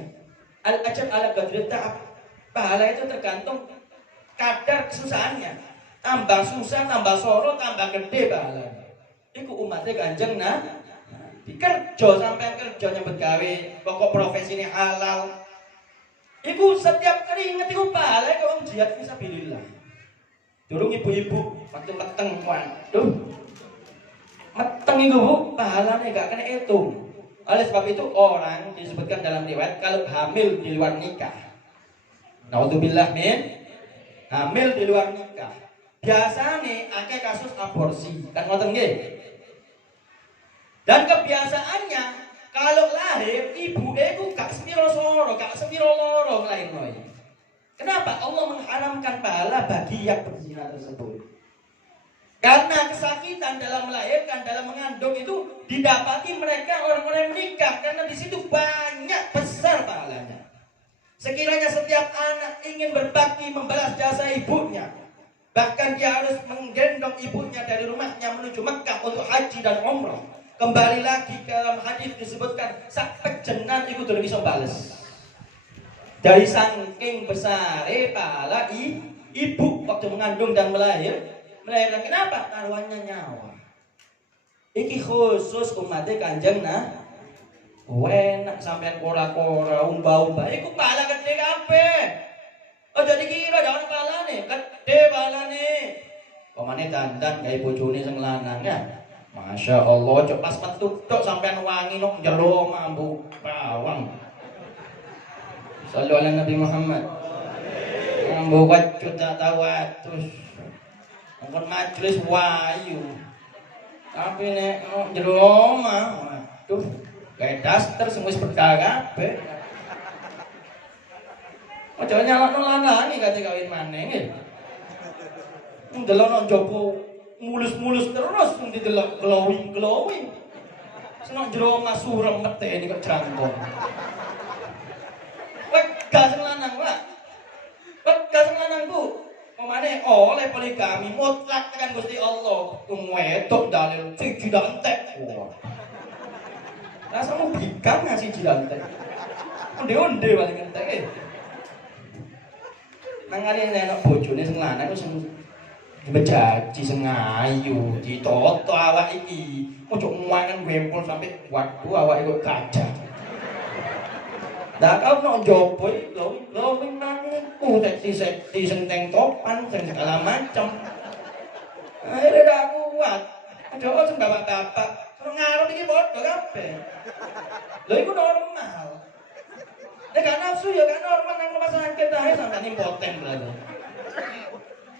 Al-ajab ala qadri ta'ab. Pahala itu tergantung kadar kesusahannya. Tambah susah, tambah soro, tambah gede pahalanya. Iku umatnya Kanjeng Nabi. Kerja sampai kerja nyambut gawe, pokok profesi ini halal. Iku setiap keringet iku pahala kok jihad fisabilillah. Durung ibu-ibu waktu meteng waduh. Meteng iku Bu, pahalanya gak kena hitung. Oleh sebab itu orang disebutkan dalam riwayat kalau hamil di luar nikah. Naudzubillah min hamil di luar nikah. Biasanya akeh kasus aborsi, kan ngoten nggih. Dan kebiasaannya kalau lahir ibu iku gak sepiro soro, gak sepiro loro nglairno. Kenapa Allah mengharamkan pahala bagi yang berzina tersebut? Karena kesakitan dalam melahirkan, dalam mengandung itu didapati mereka orang-orang yang menikah karena di situ banyak besar pahalanya. Sekiranya setiap anak ingin berbakti membalas jasa ibunya, bahkan dia harus menggendong ibunya dari rumahnya menuju Mekah untuk haji dan umrah. Kembali lagi ke dalam hadis disebutkan sak pejenan itu sudah bisa balas. Dari saking besar pahala ibu waktu mengandung dan melahirkan. Kenapa? Taruhannya nyawa. Iki khusus umatnya Kanjeng enak sampean kora-kora umba-umba iku pahala gede kabeh. Aja dikira jangan pahalane, gede pahalane. Pamane dandan gawe bojone sing lanang ya. Masya Allah, cok pas metu tok sampean wangi nok jero mambu bawang. Sallu ala Nabi Muhammad. Mambu wacut tak tawatus. Mungkin majelis wayu. Tapi nek jero omah, waduh, kayak daster semua sepeda kabeh. Ojo nyalakno lanang iki kate kawin maneh nggih. Ndelokno jopo mulus-mulus terus mung didelok glowing. Seneng jero omah surem meteni kok jangkong. Wegah sing lanang, Pak. Wegah sing lanang, Bu. Pemane oleh poligami mutlak tekan Gusti Allah. Wong wedok dalil siji dantek. Wah. Rasamu bikang ngasih jirantek. Onde-onde paling entek. Nang arep nek bojone sing lanang ku sing bejaji sing ayu, ditoto awak iki. Ojo mangan wempul sampe waduh awake kok gajah. Lah kau nok jopo iki lho nangku seksi sing teng topan sing segala macam. Akhirnya gak kuat. Aduh sing bapak-bapak, terus ngarep iki padha kabeh. Lho iku normal. Nek gak nafsu ya gak normal nang rumah sakit ae sampeyan impoten berarti.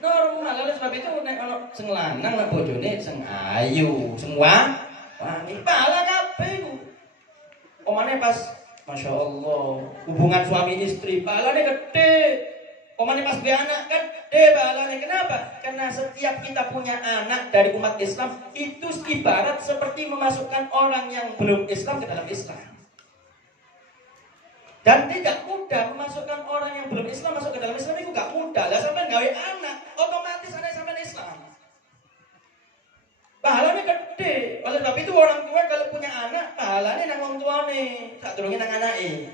Normal, oleh sebab itu nek ono sing lanang nek bojone sing ayu, sing wangi pahala kabeh iku. Omane pas Masya Allah, hubungan suami istri pahalanya gede. Omane pas be anak gede pahalanya. Kenapa? Karena setiap kita punya anak dari umat Islam itu ibarat seperti memasukkan orang yang belum Islam ke dalam Islam. Dan tidak mudah memasukkan orang yang belum Islam masuk ke dalam Islam itu gak mudah. Lah sampai gawe anak, otomatis anak sampai Islam. Pahalanya gede. Oleh sebab itu orang tua kalau punya anak, pahalanya nang wong tuane, sak durunge nang anake.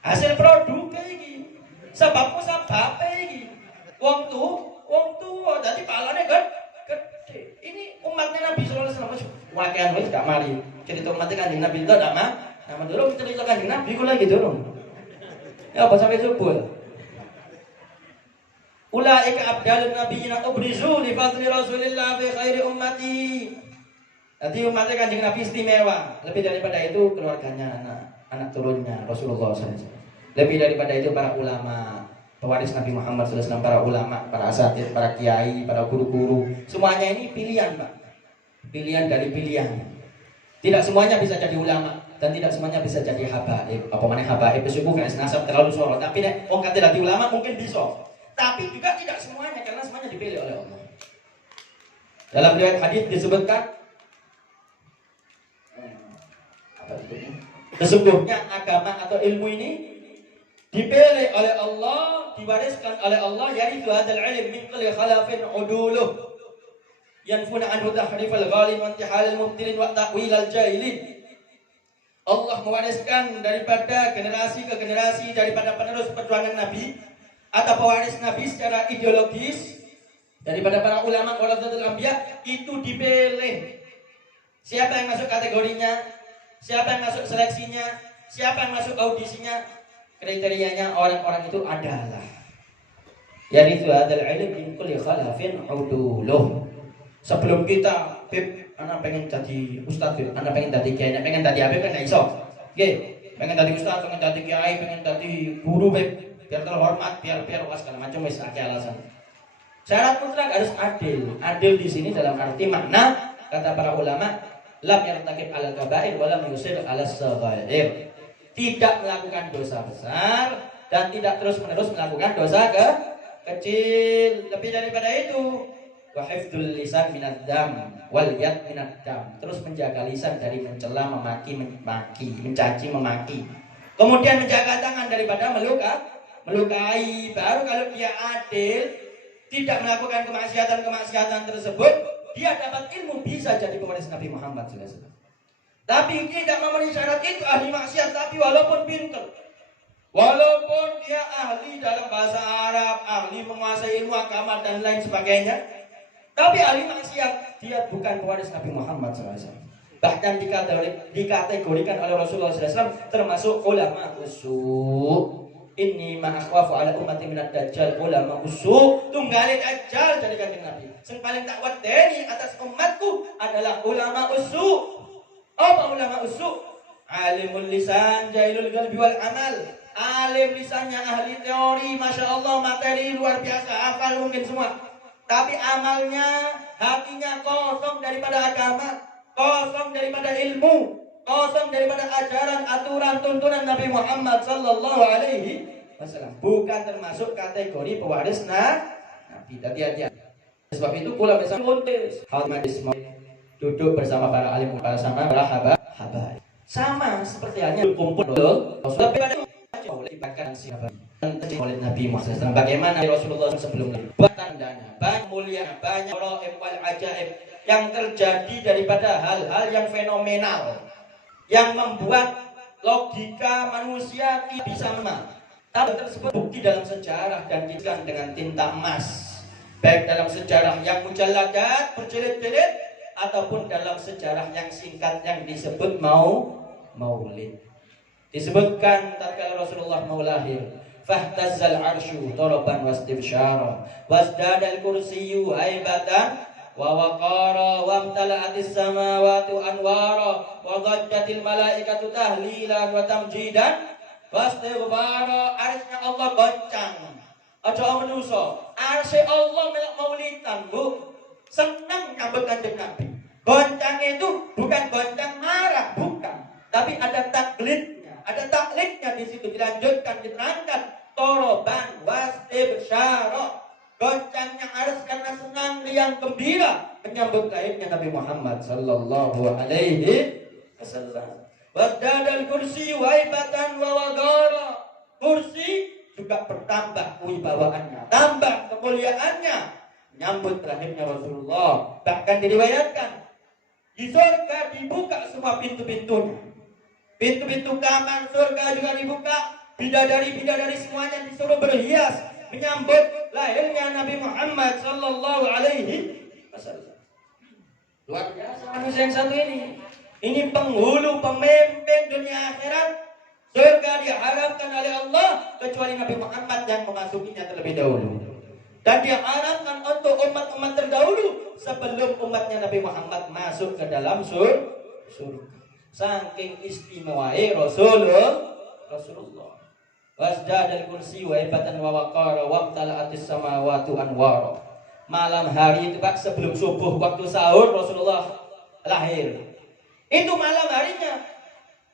Hasil produk iki. Sebabku sababe iki. Wong tua, jadi pahalanya gede. Ini umatnya Nabi sallallahu alaihi wasallam. Wakian wis gak mari. Cerita umatnya Kanjeng Nabi itu gak mah. Nama dulu cerita Kanjeng Nabi kula lagi durung. Ya apa sampai subuh. Ulaika abdalun nabiyyin ubrizu li fadli Rasulillah fi khairi ummati. Jadi umatnya Kanjeng Nabi istimewa. Lebih daripada itu keluarganya, anak turunnya Rasulullah SAW. Lebih daripada itu para ulama, pewaris Nabi Muhammad SAW, para ulama, para asatidz, para kiai, para guru-guru. Semuanya ini pilihan, Pak. Pilihan dari pilihan. Tidak semuanya bisa jadi ulama dan tidak semuanya bisa jadi habaib. Apa mana habaib itu bukan nasab terlalu sorot. Tapi nek wong kate dadi ulama mungkin bisa. Tapi juga tidak semuanya karena semuanya dipilih oleh Allah. Dalam riwayat hadis disebutkan sesungguhnya agama atau ilmu ini dipilih oleh Allah, diwariskan oleh Allah, yaitu hadzal ilm min kulli khalafin uduluh yanfuna anhu tahrifal ghalin wa intihalal mubtilin wa ta'wilal jahilin. Allah mewariskan daripada generasi ke generasi, daripada penerus perjuangan Nabi atau pewaris Nabi secara ideologis, daripada para ulama warasatul anbiya itu dipilih Siapa yang masuk kategorinya? Siapa yang masuk seleksinya? Siapa yang masuk audisinya? Kriterianya orang-orang itu adalah yarithu hadzal ilm min kulli khalafin uduluh. Sebelum kita, Bib, anak pengen jadi ustaz, Bib, anak pengen jadi kiai, anak pengen jadi apa kan enggak iso. Nggih, pengen jadi ustaz, pengen jadi kiai, pengen jadi guru, Bib, biar terhormat, biar was segala macam wis akeh alasan. Syarat mutlak harus adil. Adil di sini dalam arti makna kata para ulama, lam yartakib alal kabair wa lam yusir alas saghair. Tidak melakukan dosa besar dan tidak terus-menerus melakukan dosa kecil. Lebih daripada itu, wa hifdzul lisan minad dam wal yad minad dam. Terus menjaga lisan dari mencela, memaki, mencaci, memaki. Kemudian menjaga tangan daripada melukai. Baru kalau dia adil, tidak melakukan kemaksiatan tersebut, dia dapat ilmu, bisa jadi pewaris Nabi Muhammad SAW. Tapi tidak memenuhi syarat itu, ahli maksiat, tapi walaupun pintar, walaupun dia ahli dalam bahasa Arab, ahli menguasai ilmu agama dan lain sebagainya, tapi ahli maksiat, dia bukan pewaris Nabi Muhammad SAW. Bahkan dikategorikan oleh Rasulullah SAW termasuk ulama usul. Inni ma'akhwafu ala ummati minad dajjal ulama usul. Tunggalin dajjal jadi kanjeng Nabi. Yang paling tak wedeni atas umatku adalah ulama usul. Apa ulama usul? Alimul lisan, jahilul qalbi wal amal. Alim lisannya ahli teori, masya Allah, materi luar biasa, hafal mungkin semua. Tapi amalnya, hatinya kosong daripada agama, kosong daripada ilmu, kosong daripada ajaran, aturan, tuntunan Nabi Muhammad sallallahu alaihi wasallam. Bukan termasuk kategori pewaris Nabi. Hati-hati. Sebab itu pula misalnya duduk bersama para alim, bersama para habaib. Sama seperti halnya kumpul Rasul oleh Nabi Muhammad SAW. Bagaimana Rasulullah sebelum buat tandanya, banyak mulia, banyak raib wal ajaib yang terjadi daripada hal-hal yang fenomenal, yang membuat logika manusia tidak bisa memahami. Tapi tersebut bukti dalam sejarah dan dituliskan dengan tinta emas, baik dalam sejarah yang mujalladat berjilid-jilid ataupun dalam sejarah yang singkat yang disebut maulid. Disebutkan tatkala Rasulullah mau lahir, fahtazzal arsyu taraban wastibsyara wasdadal kursiyyu haibatan wa waqara wamtala'atis samawati anwara wa dhajjatil malaikatu tahlilan wa tamjidan wastighfara. Arsy Allah goncang. Aja menuso, arsy Allah melok maulidan, Bu. Senang nyambut kanjeng Nabi. Goncangnya itu bukan goncang marah, bukan. Tapi ada taklidnya di situ, dilanjutkan, diterangkan. Toroban wastibsyara. Goncangnya harus karena senang, riang, gembira menyambut lahirnya Nabi Muhammad sallallahu alaihi wasallam. Wasdadal kursi waibatan wa wagara. Kursi juga bertambah wibawaannya, tambah kemuliaannya menyambut lahirnya Rasulullah. Bahkan diriwayatkan di surga dibuka semua pintu-pintunya. Pintu-pintu kamar surga juga dibuka. Bidadari-bidadari semuanya disuruh berhias menyambut lahirnya Nabi Muhammad sallallahu alaihi wasallam. Luar biasa manusia yang satu ini. Ini penghulu, pemimpin dunia akhirat. Surga diharapkan oleh Allah kecuali Nabi Muhammad yang memasukinya terlebih dahulu. Dan diharapkan untuk umat-umat terdahulu sebelum umatnya Nabi Muhammad masuk ke dalam surga. Saking istimewai Rasulullah. Wasdadal kursi wa ibatan wa waqara wa tala'atis samawati anwara. Malam hari itu Pak, sebelum subuh waktu sahur Rasulullah lahir. Itu malam harinya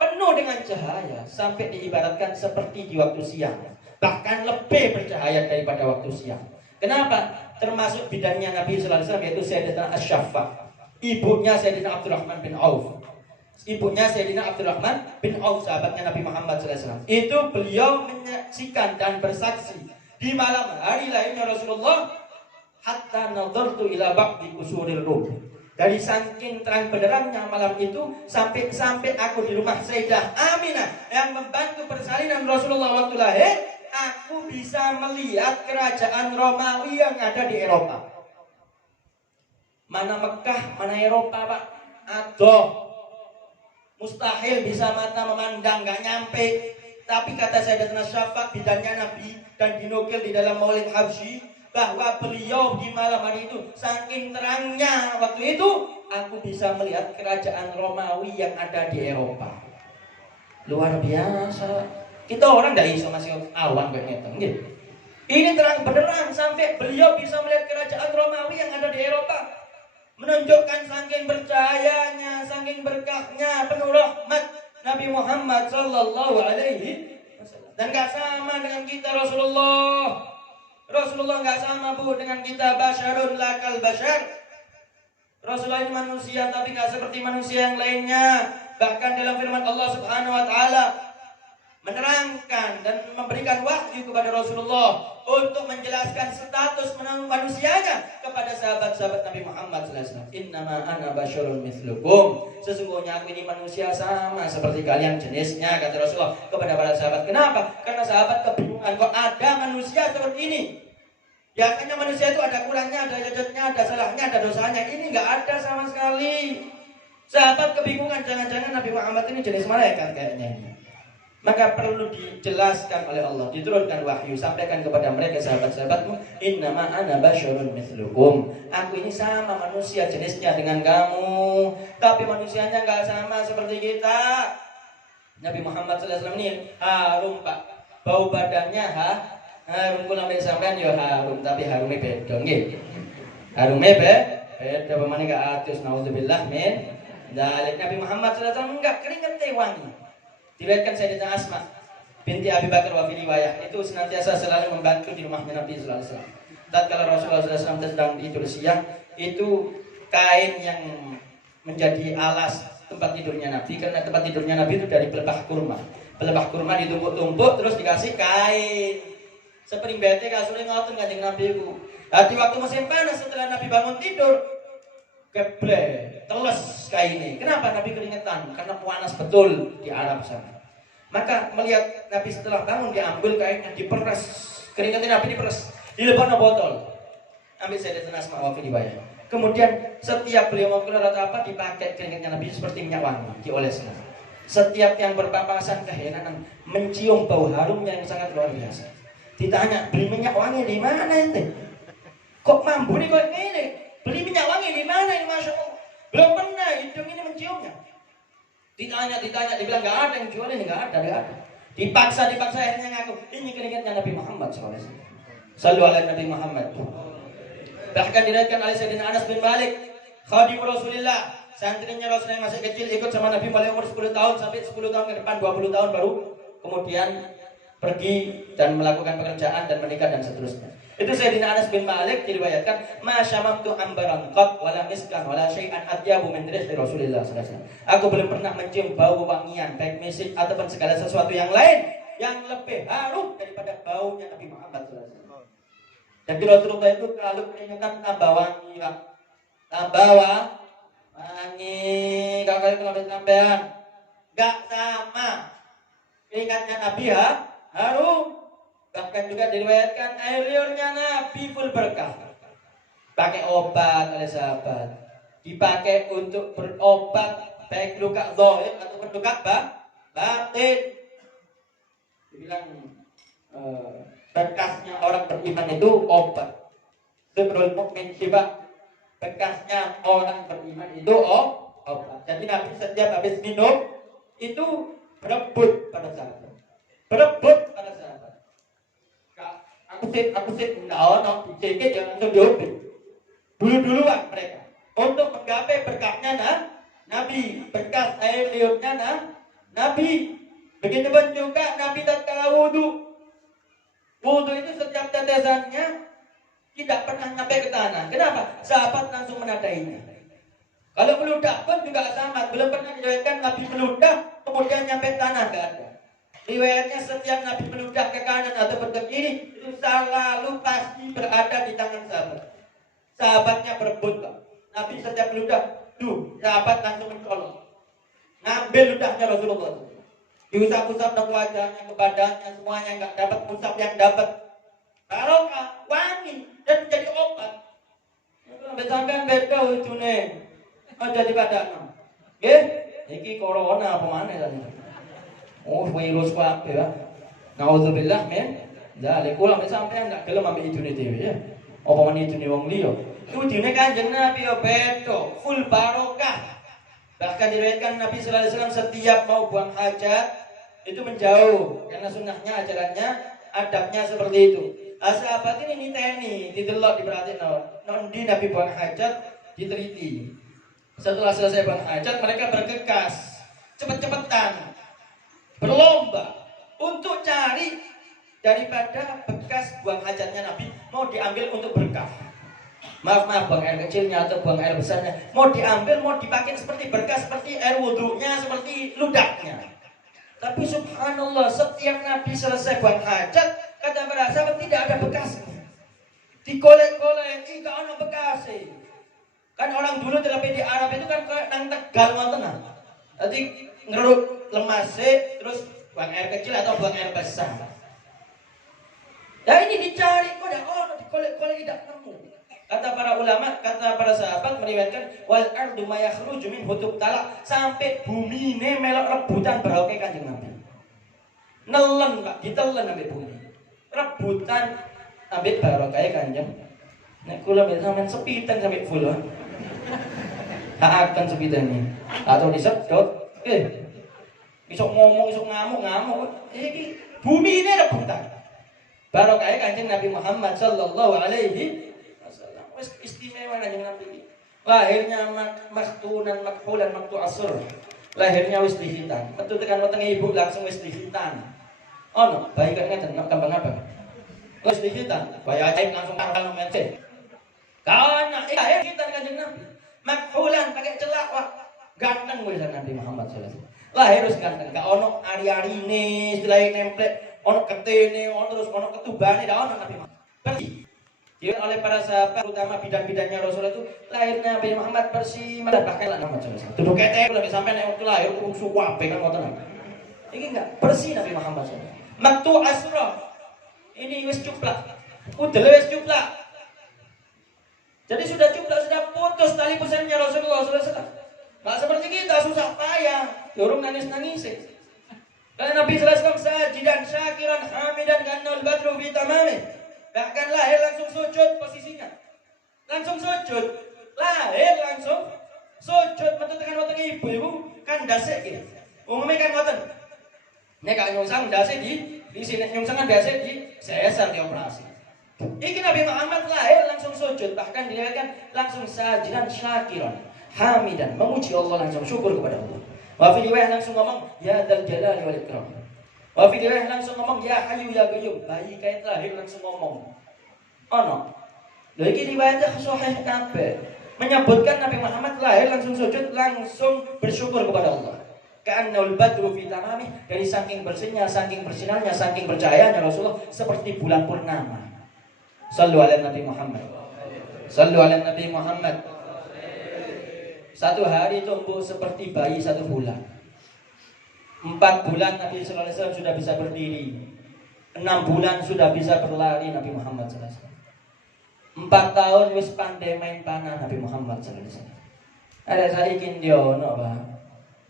penuh dengan cahaya sampai diibaratkan seperti di waktu siang. Bahkan lebih bercahaya daripada waktu siang. Kenapa? Termasuk bidangnya Nabi sallallahu alaihi wasallam yaitu Sayyidatina Asy-Syaffa. Ibunya Sayyidina Abdurrahman bin Auf. Ibunya Sayyidina Abdurrahman bin Auf, sahabatnya Nabi Muhammad SAW. Itu beliau menyaksikan dan bersaksi di malam hari lahirnya Rasulullah. Hatta nadartu ila ba'di kusuril Rum. Dari saking terang benderangnya malam itu sampai aku di rumah Sayyidah Aminah yang membantu persalinan Rasulullah waktu lahir, aku bisa melihat kerajaan Romawi yang ada di Eropa. Mana Mekah, mana Eropa, Pak? adoh. Mustahil bisa mata memandang, nggak nyampe. Tapi kata Sayyidatina Syafa, bidannya Nabi, dan dinukil di dalam Maulid Habsyi, bahwa beliau di malam hari itu saking terangnya waktu itu, aku bisa melihat kerajaan Romawi yang ada di Eropa. Luar biasa. Kita orang tidak bisa masih awan kayak gitu. Ini terang benderang sampai beliau bisa melihat kerajaan Romawi yang ada di Eropa, menunjukkan saking percayanya, saking berkahnya, penuh rahmat Nabi Muhammad Sallallahu Alaihi Wasallam. Dan gak sama dengan kita Rasulullah. Rasulullah gak sama bu dengan kita, basyarun lakal basyar. Rasulullah ini manusia tapi gak seperti manusia yang lainnya. Bahkan dalam firman Allah Subhanahu Wa Taala menerangkan dan memberikan wahyu kepada Rasulullah untuk menjelaskan status manusianya kepada sahabat-sahabat Nabi Muhammad SAW. Innama ana basyarun mithlukum. Sesungguhnya aku ini manusia sama seperti kalian jenisnya, kata Rasulullah kepada para sahabat. Kenapa? Karena sahabat kebingungan, kok ada manusia seperti ini? Biasanya manusia itu ada kurangnya, ada cacatnya, ada salahnya, ada dosanya. Ini nggak ada sama sekali. Sahabat kebingungan, jangan-jangan Nabi Muhammad ini jenis malaikat kayaknya ini. Maka perlu dijelaskan oleh Allah, diturunkan wahyu, sampaikan kepada mereka sahabat-sahabatmu, innama ana basyarun mithlukum. Aku ini sama manusia jenisnya dengan kamu, tapi manusianya nggak sama seperti kita. Nabi Muhammad SAW ini harum pak, bau badannya harum, kalau sampean ya harum, tapi harumnya beda nggih. Harumnya beda pemane gak atus, naudzubillah min dzalik. Nabi Muhammad SAW enggak keringat wangi. Diriwayatkan Sayyidatina Asma binti Abi Bakar wa fi riwayah itu senantiasa selalu membantu di rumahnya Nabi sallallahu alaihi wasallam. Tatkala Rasulullah SAW sedang tidur siang, itu kain yang menjadi alas tempat tidurnya Nabi, karena tempat tidurnya Nabi itu dari pelepah kurma. Pelepah kurma ditumpuk-tumpuk terus dikasih kain. Sepering bete kasurnya ngoten Kanjeng Nabi ku. Di waktu musim panas setelah Nabi bangun tidur, keble, teles kainnya. Kenapa Nabi keringetan? Karena panas betul di Arab sana. Maka melihat Nabi setelah bangun, diambil kainnya, diperes. Keringetnya Nabi diperes, dilebokno botol. Ambil Sayyidatina Asma wa fi riwayah. Kemudian setiap beliau mau keluar atau apa, dipakai keringetnya Nabi seperti minyak wangi, dioleskan. Setiap yang berpapasan keheranan mencium bau harumnya yang sangat luar biasa. Ditanya, beli minyak wangi di mana ente? Kok mampu nih kok ini? Beli minyak wangi di mana ini, Masya Allah? Belum pernah hidung ini menciumnya. Ditanya, dibilang nggak ada yang jual ini, nggak ada. Dipaksa akhirnya ngaku, ini keringatnya Nabi Muhammad SAW. Sallu ala Nabi Muhammad. Bahkan diriwayatkan oleh Sayyidina Anas bin Malik, khadim Rasulullah, santrinya Rasul yang masih kecil ikut sama Nabi mulai umur 10 tahun sampai 10 tahun ke depan, 20 tahun baru kemudian pergi dan melakukan pekerjaan dan menikah dan seterusnya. Itu Sayyidina Anas bin Malik diriwayatkan, "Ma syamamtu ambaran qat wala miskan wala syai'an atyabu min rihi Rasulillah sallallahu alaihi wasallam." Aku belum pernah mencium bau wangian baik misik ataupun segala sesuatu yang lain yang lebih harum daripada baunya Nabi Muhammad sallallahu alaihi wasallam. Jadi Rasulullah itu terlalu keringetan tambah wangi, Pak. Tambah wangi. Kalau kalau sampean enggak sama keringatnya Nabi harum. Bahkan juga diriwayatkan air liurnya Nabi full berkah. Pakai obat oleh sahabat. Dipakai untuk berobat baik luka zahir ataupun luka batin. Dibilang bekasnya orang beriman itu obat. Sebrul mukmin syifa. Bekasnya orang beriman itu obat. Jadi Nabi setiap habis minum itu berebut pada sahabat. Berebut pada sahabat. Aku sih nggak ono dicekik yang langsung diobek. Duluan mereka untuk menggapai berkahnya Nabi, berkas air liurnya Nabi. Begitupun juga Nabi tatkala wudu itu setiap tetesannya tidak pernah sampai ke tanah. Kenapa? Sahabat langsung menadainya. Kalau meludah pun juga sama. Belum pernah diriwayatkan Nabi meludah kemudian nyampe tanah, nggak ada. Riwayatnya setiap Nabi meludah ke kanan atau ke kiri itu selalu pasti berada di tangan sahabat. Sahabatnya berebut, Pak. Nabi setiap meludah, sahabat langsung mencolok. Ngambil ludahnya Rasulullah. Diusap-usap ke wajahnya, ke badannya, semuanya nggak dapat usap yang dapat barokah, wangi dan menjadi obat. Sampai beda ujungnya. Jadi badan. Nggih, iki corona apa maneh tadi. Oh, virus kabeh ya. Nauzubillah min dzalik. Kula mek sampean gak gelem ambek idune dhewe ya. Apa meneh idune wong liya. Idune Kanjeng Nabi ya beda, full barokah. Bahkan diriwayatkan Nabi sallallahu alaihi wasallam setiap mau buang hajat itu menjauh karena sunnahnya, ajarannya, adabnya seperti itu. Sahabat ini niteni, didelok diperhatiin nondi Nabi buang hajat diteliti. Setelah selesai buang hajat mereka bergegas, cepet-cepetan, berlomba untuk cari daripada bekas buang hajatnya Nabi mau diambil untuk berkah. Maaf buang air kecilnya atau buang air besarnya mau diambil, mau dipakai seperti berkas, seperti air wudhunya, seperti ludaknya. Tapi subhanallah, setiap Nabi selesai buang hajat, kata para sahabat tidak ada bekasnya. Dikolek-kolek, gak ada bekasnya. Kan orang dulu terlebih di Arab itu kan nang Tegal ngoten. Jadi ngeruk lemase terus buang air kecil atau buang air besar. Ya ini dicari, kok ada orang dikolek-kolek tidak nemu. Kata para ulama, kata para sahabat meriwayatkan wal ardu ma yakhruju min hutub talak, sampai bumi ini melok rebutan barokah Kanjeng Nabi. Nelen Pak, ditelen sampai bumi. Rebutan ambil barokah Kanjeng. Nek kula ben sampean sepitan sampai full. Akan sepitan ini. Atau disedot, isok ngomong, isok ngamuk. Iki bumi ini rebutan. Barokah Kanjeng Nabi Muhammad sallallahu alaihi wasallam. Wes istimewa Kanjeng Nabi. Lahirnya maktunan, makhulan, maktu asur. Lahirnya wis dihitan. Metu tekan wetenge ibu langsung wis dihitan. Ono, bayi kan ngeten kembang apa? Wis dihitan. Bayi ajaib langsung karal mence. Kawana lahir hitan Kanjeng Nabi. Makhulan pakai celak wah. Ganteng wis Nabi Muhammad sallallahu alaihi wasallam. Lahir wis ganteng. Gak ono ari-arine istilahnya nemplek. Ono ketene, ono terus ono ketubane, dah ono Nabi Muhammad. Bersih. Dilihat oleh para sahabat, terutama bidan-bidannya Rasulullah itu, lahir Nabi Muhammad bersih, malah bahkan lah Muhammad SAW. Duduk ketek lagi sampai waktu lahir suku apa kan ngoten. Ini enggak bersih Nabi Muhammad SAW. Maktu asra. Ini wis cuplak. Udele wis cuplak. Jadi sudah cuplak, sudah putus tali pusarnya Rasulullah SAW. Nggak seperti kita susah payah, dorong nangis-nangis. Karena Nabi SAW sajidan syakiran hamidan kannal badru fi tamamih. Bahkan lahir langsung sujud posisinya. Langsung sujud. Lahir langsung sujud. Metu tekan wetenge ibu kan ndasik iki. Umume kan ngoten. Nek gak nyungsang ndasik di sini nyungsangan ndasik di sesar di operasi. Iki Nabi Muhammad lahir langsung sujud. Bahkan diriwayatkan langsung sajidan syakiran hamidan, memuji Allah, langsung syukur kepada Allah. Wa fi riwayah langsung ngomong ya dzal jalali wal ikram. Wa fi riwayah langsung ngomong ya hayyu ya qayyum. Bayi kait lahir langsung ngomong. Ono. Lha iki riwayatnya sahih kabeh. Menyebutkan Nabi Muhammad lahir langsung sujud, langsung bersyukur kepada Allah. Ka'annal badru fi tamamih, dari saking bersihnya, saking bersinarnya, saking bercahayanya Rasulullah seperti bulan purnama. Shallu ala Nabi Muhammad. Shallu ala Nabi Muhammad. Satu hari tumbuh seperti bayi 1 bulan. 4 bulan Nabi sallallahu alaihi wasallam sudah bisa berdiri. 6 bulan sudah bisa berlari Nabi Muhammad sallallahu alaihi wasallam. 4 tahun wis pandai main panah Nabi Muhammad sallallahu alaihi wasallam. Ada saiki ndiono, Pak.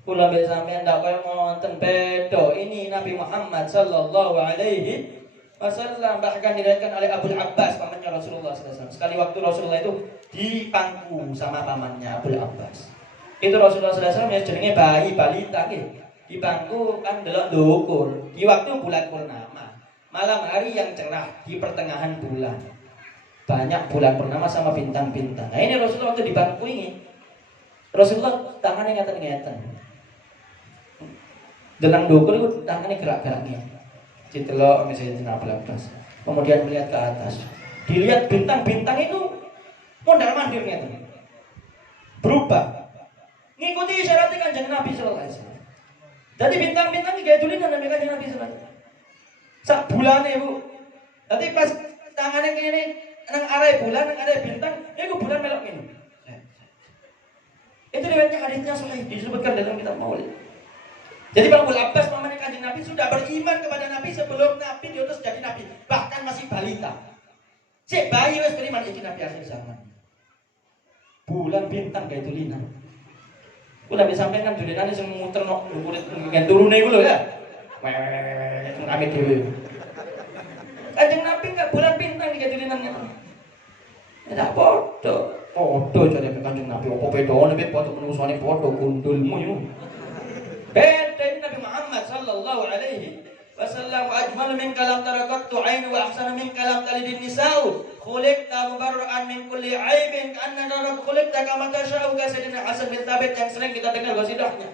Kula mbek sampean ndak koyo ngonten beda. Ini Nabi Muhammad sallallahu alaihi wasallam, bahkan diriwayatkan oleh Abu Abbas pamannya Rasulullah sallallahu alaihi wasallam. Sekali waktu Rasulullah itu dipangku sama pamannya Abu Abbas. Itu Rasulullah sallallahu alaihi wasallam yang jenenge bayi balita nggih. Dipangku kan delok ndukur. Di waktu bulan purnama. Malam hari yang cerah di pertengahan bulan. Banyak bulan purnama sama bintang-bintang. Nah, ini Rasulullah waktu dipangku ini. Rasulullah tangannya ngeten-ngeten. Denang ndukur itu tangannya gerak-geraknya. Ditelok misalnya Abu Abbas. Kemudian melihat ke atas. Dilihat bintang-bintang itu mondar-mandirnya itu berubah, ngikuti isyarat Kanjeng Nabi sallallahu alaihi wasallam. Jadi bintang-bintang iki tulisan Nabi Kanjeng Nabi sallallahu alaihi wasallam. Sak bulane Bu. Jadi pas tangane kene nang arah bulan, nang arah bintang, iku bulan melok ngene. Itu riwayatnya hadisnya sahih disebutkan dalam kitab Maulid. Jadi Abu Abbas pamannya Kanjeng Nabi sudah beriman kepada Nabi sebelum Nabi diutus jadi Nabi, bahkan masih balita. Cek bayi wis beriman iki Nabi akhir zaman. Bulan bintang kayak tulinan. Ku nabi sampean kan dolenane sing muterno kulit ngen turune iku lho ya. Weh, kami dhewe. Kanjeng Nabi enggak bulan bintang di dolenane. Ya tak podo. Podo jare Kanjeng Nabi opo bedone mek podo menungsane podo gundulmu yo. Beda Nabi Muhammad sallallahu alaihi wasallam ajmal min kalam tarakattu ainu wa ahsana min kalam talidin nisa'u khuliqta mubarra'an min kulli aibin ka'annaka rabb khuliqta kama tasha'u ka sayyidina Hasan bin Thabit yang sering kita dengar qasidahnya.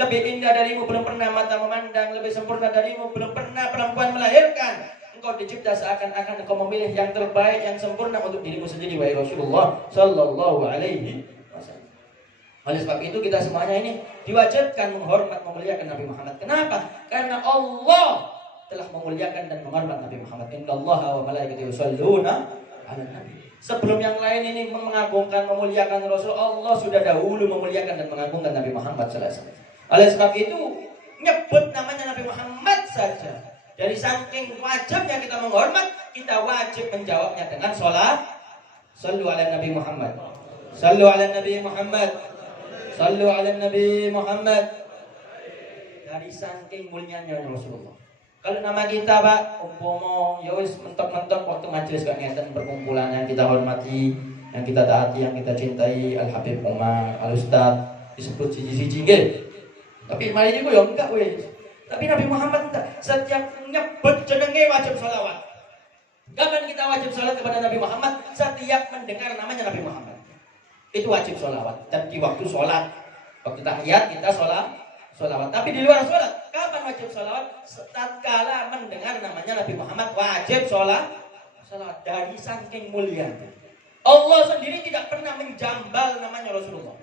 Lebih indah darimu belum pernah mata memandang, lebih sempurna darimu belum pernah perempuan melahirkan. Engkau dicipta seakan-akan engkau memilih yang terbaik, yang sempurna untuk dirimu sendiri, wahai Rasulullah sallallahu alaihi wasallam. Oleh sebab itu kita semuanya ini diwajibkan menghormat, memuliakan Nabi Muhammad. Kenapa? Karena Allah telah memuliakan dan menghormat Nabi Muhammad. Innallaha wa malaikatahu yusholluna 'alan nabi. Sebelum yang lain ini mengagungkan, memuliakan Rasul, Allah sudah dahulu memuliakan dan mengagungkan Nabi Muhammad sallallahu alaihi wasallam. Oleh sebab itu nyebut namanya Nabi Muhammad saja. Dari saking wajibnya kita menghormat, kita wajib menjawabnya dengan sholat. Sallu ala Nabi Muhammad. Sallu ala Nabi Muhammad. Sallu ala Nabi Muhammad. Dari saking mulianya Rasulullah. Kalau nama kita Pak, umpomo, ya wis mentok-mentok waktu majelis gak ngeten perkumpulan yang kita hormati, yang kita taati, yang kita cintai, Al Habib Umar, Al Ustaz, disebut siji-siji nggih. Tapi mari niku ya enggak wis. Tapi Nabi Muhammad enggak, setiap nyebut jenenge wajib sholawat. Kapan kita wajib sholat kepada Nabi Muhammad? Setiap mendengar namanya Nabi Muhammad. Itu wajib sholawat. Dan di waktu sholat, waktu tahiyat kita sholawat. Tapi di luar sholat, kapan wajib sholawat? Tatkala mendengar namanya Nabi Muhammad, wajib sholawat. Dari saking mulia. Allah sendiri tidak pernah menjambal namanya Rasulullah.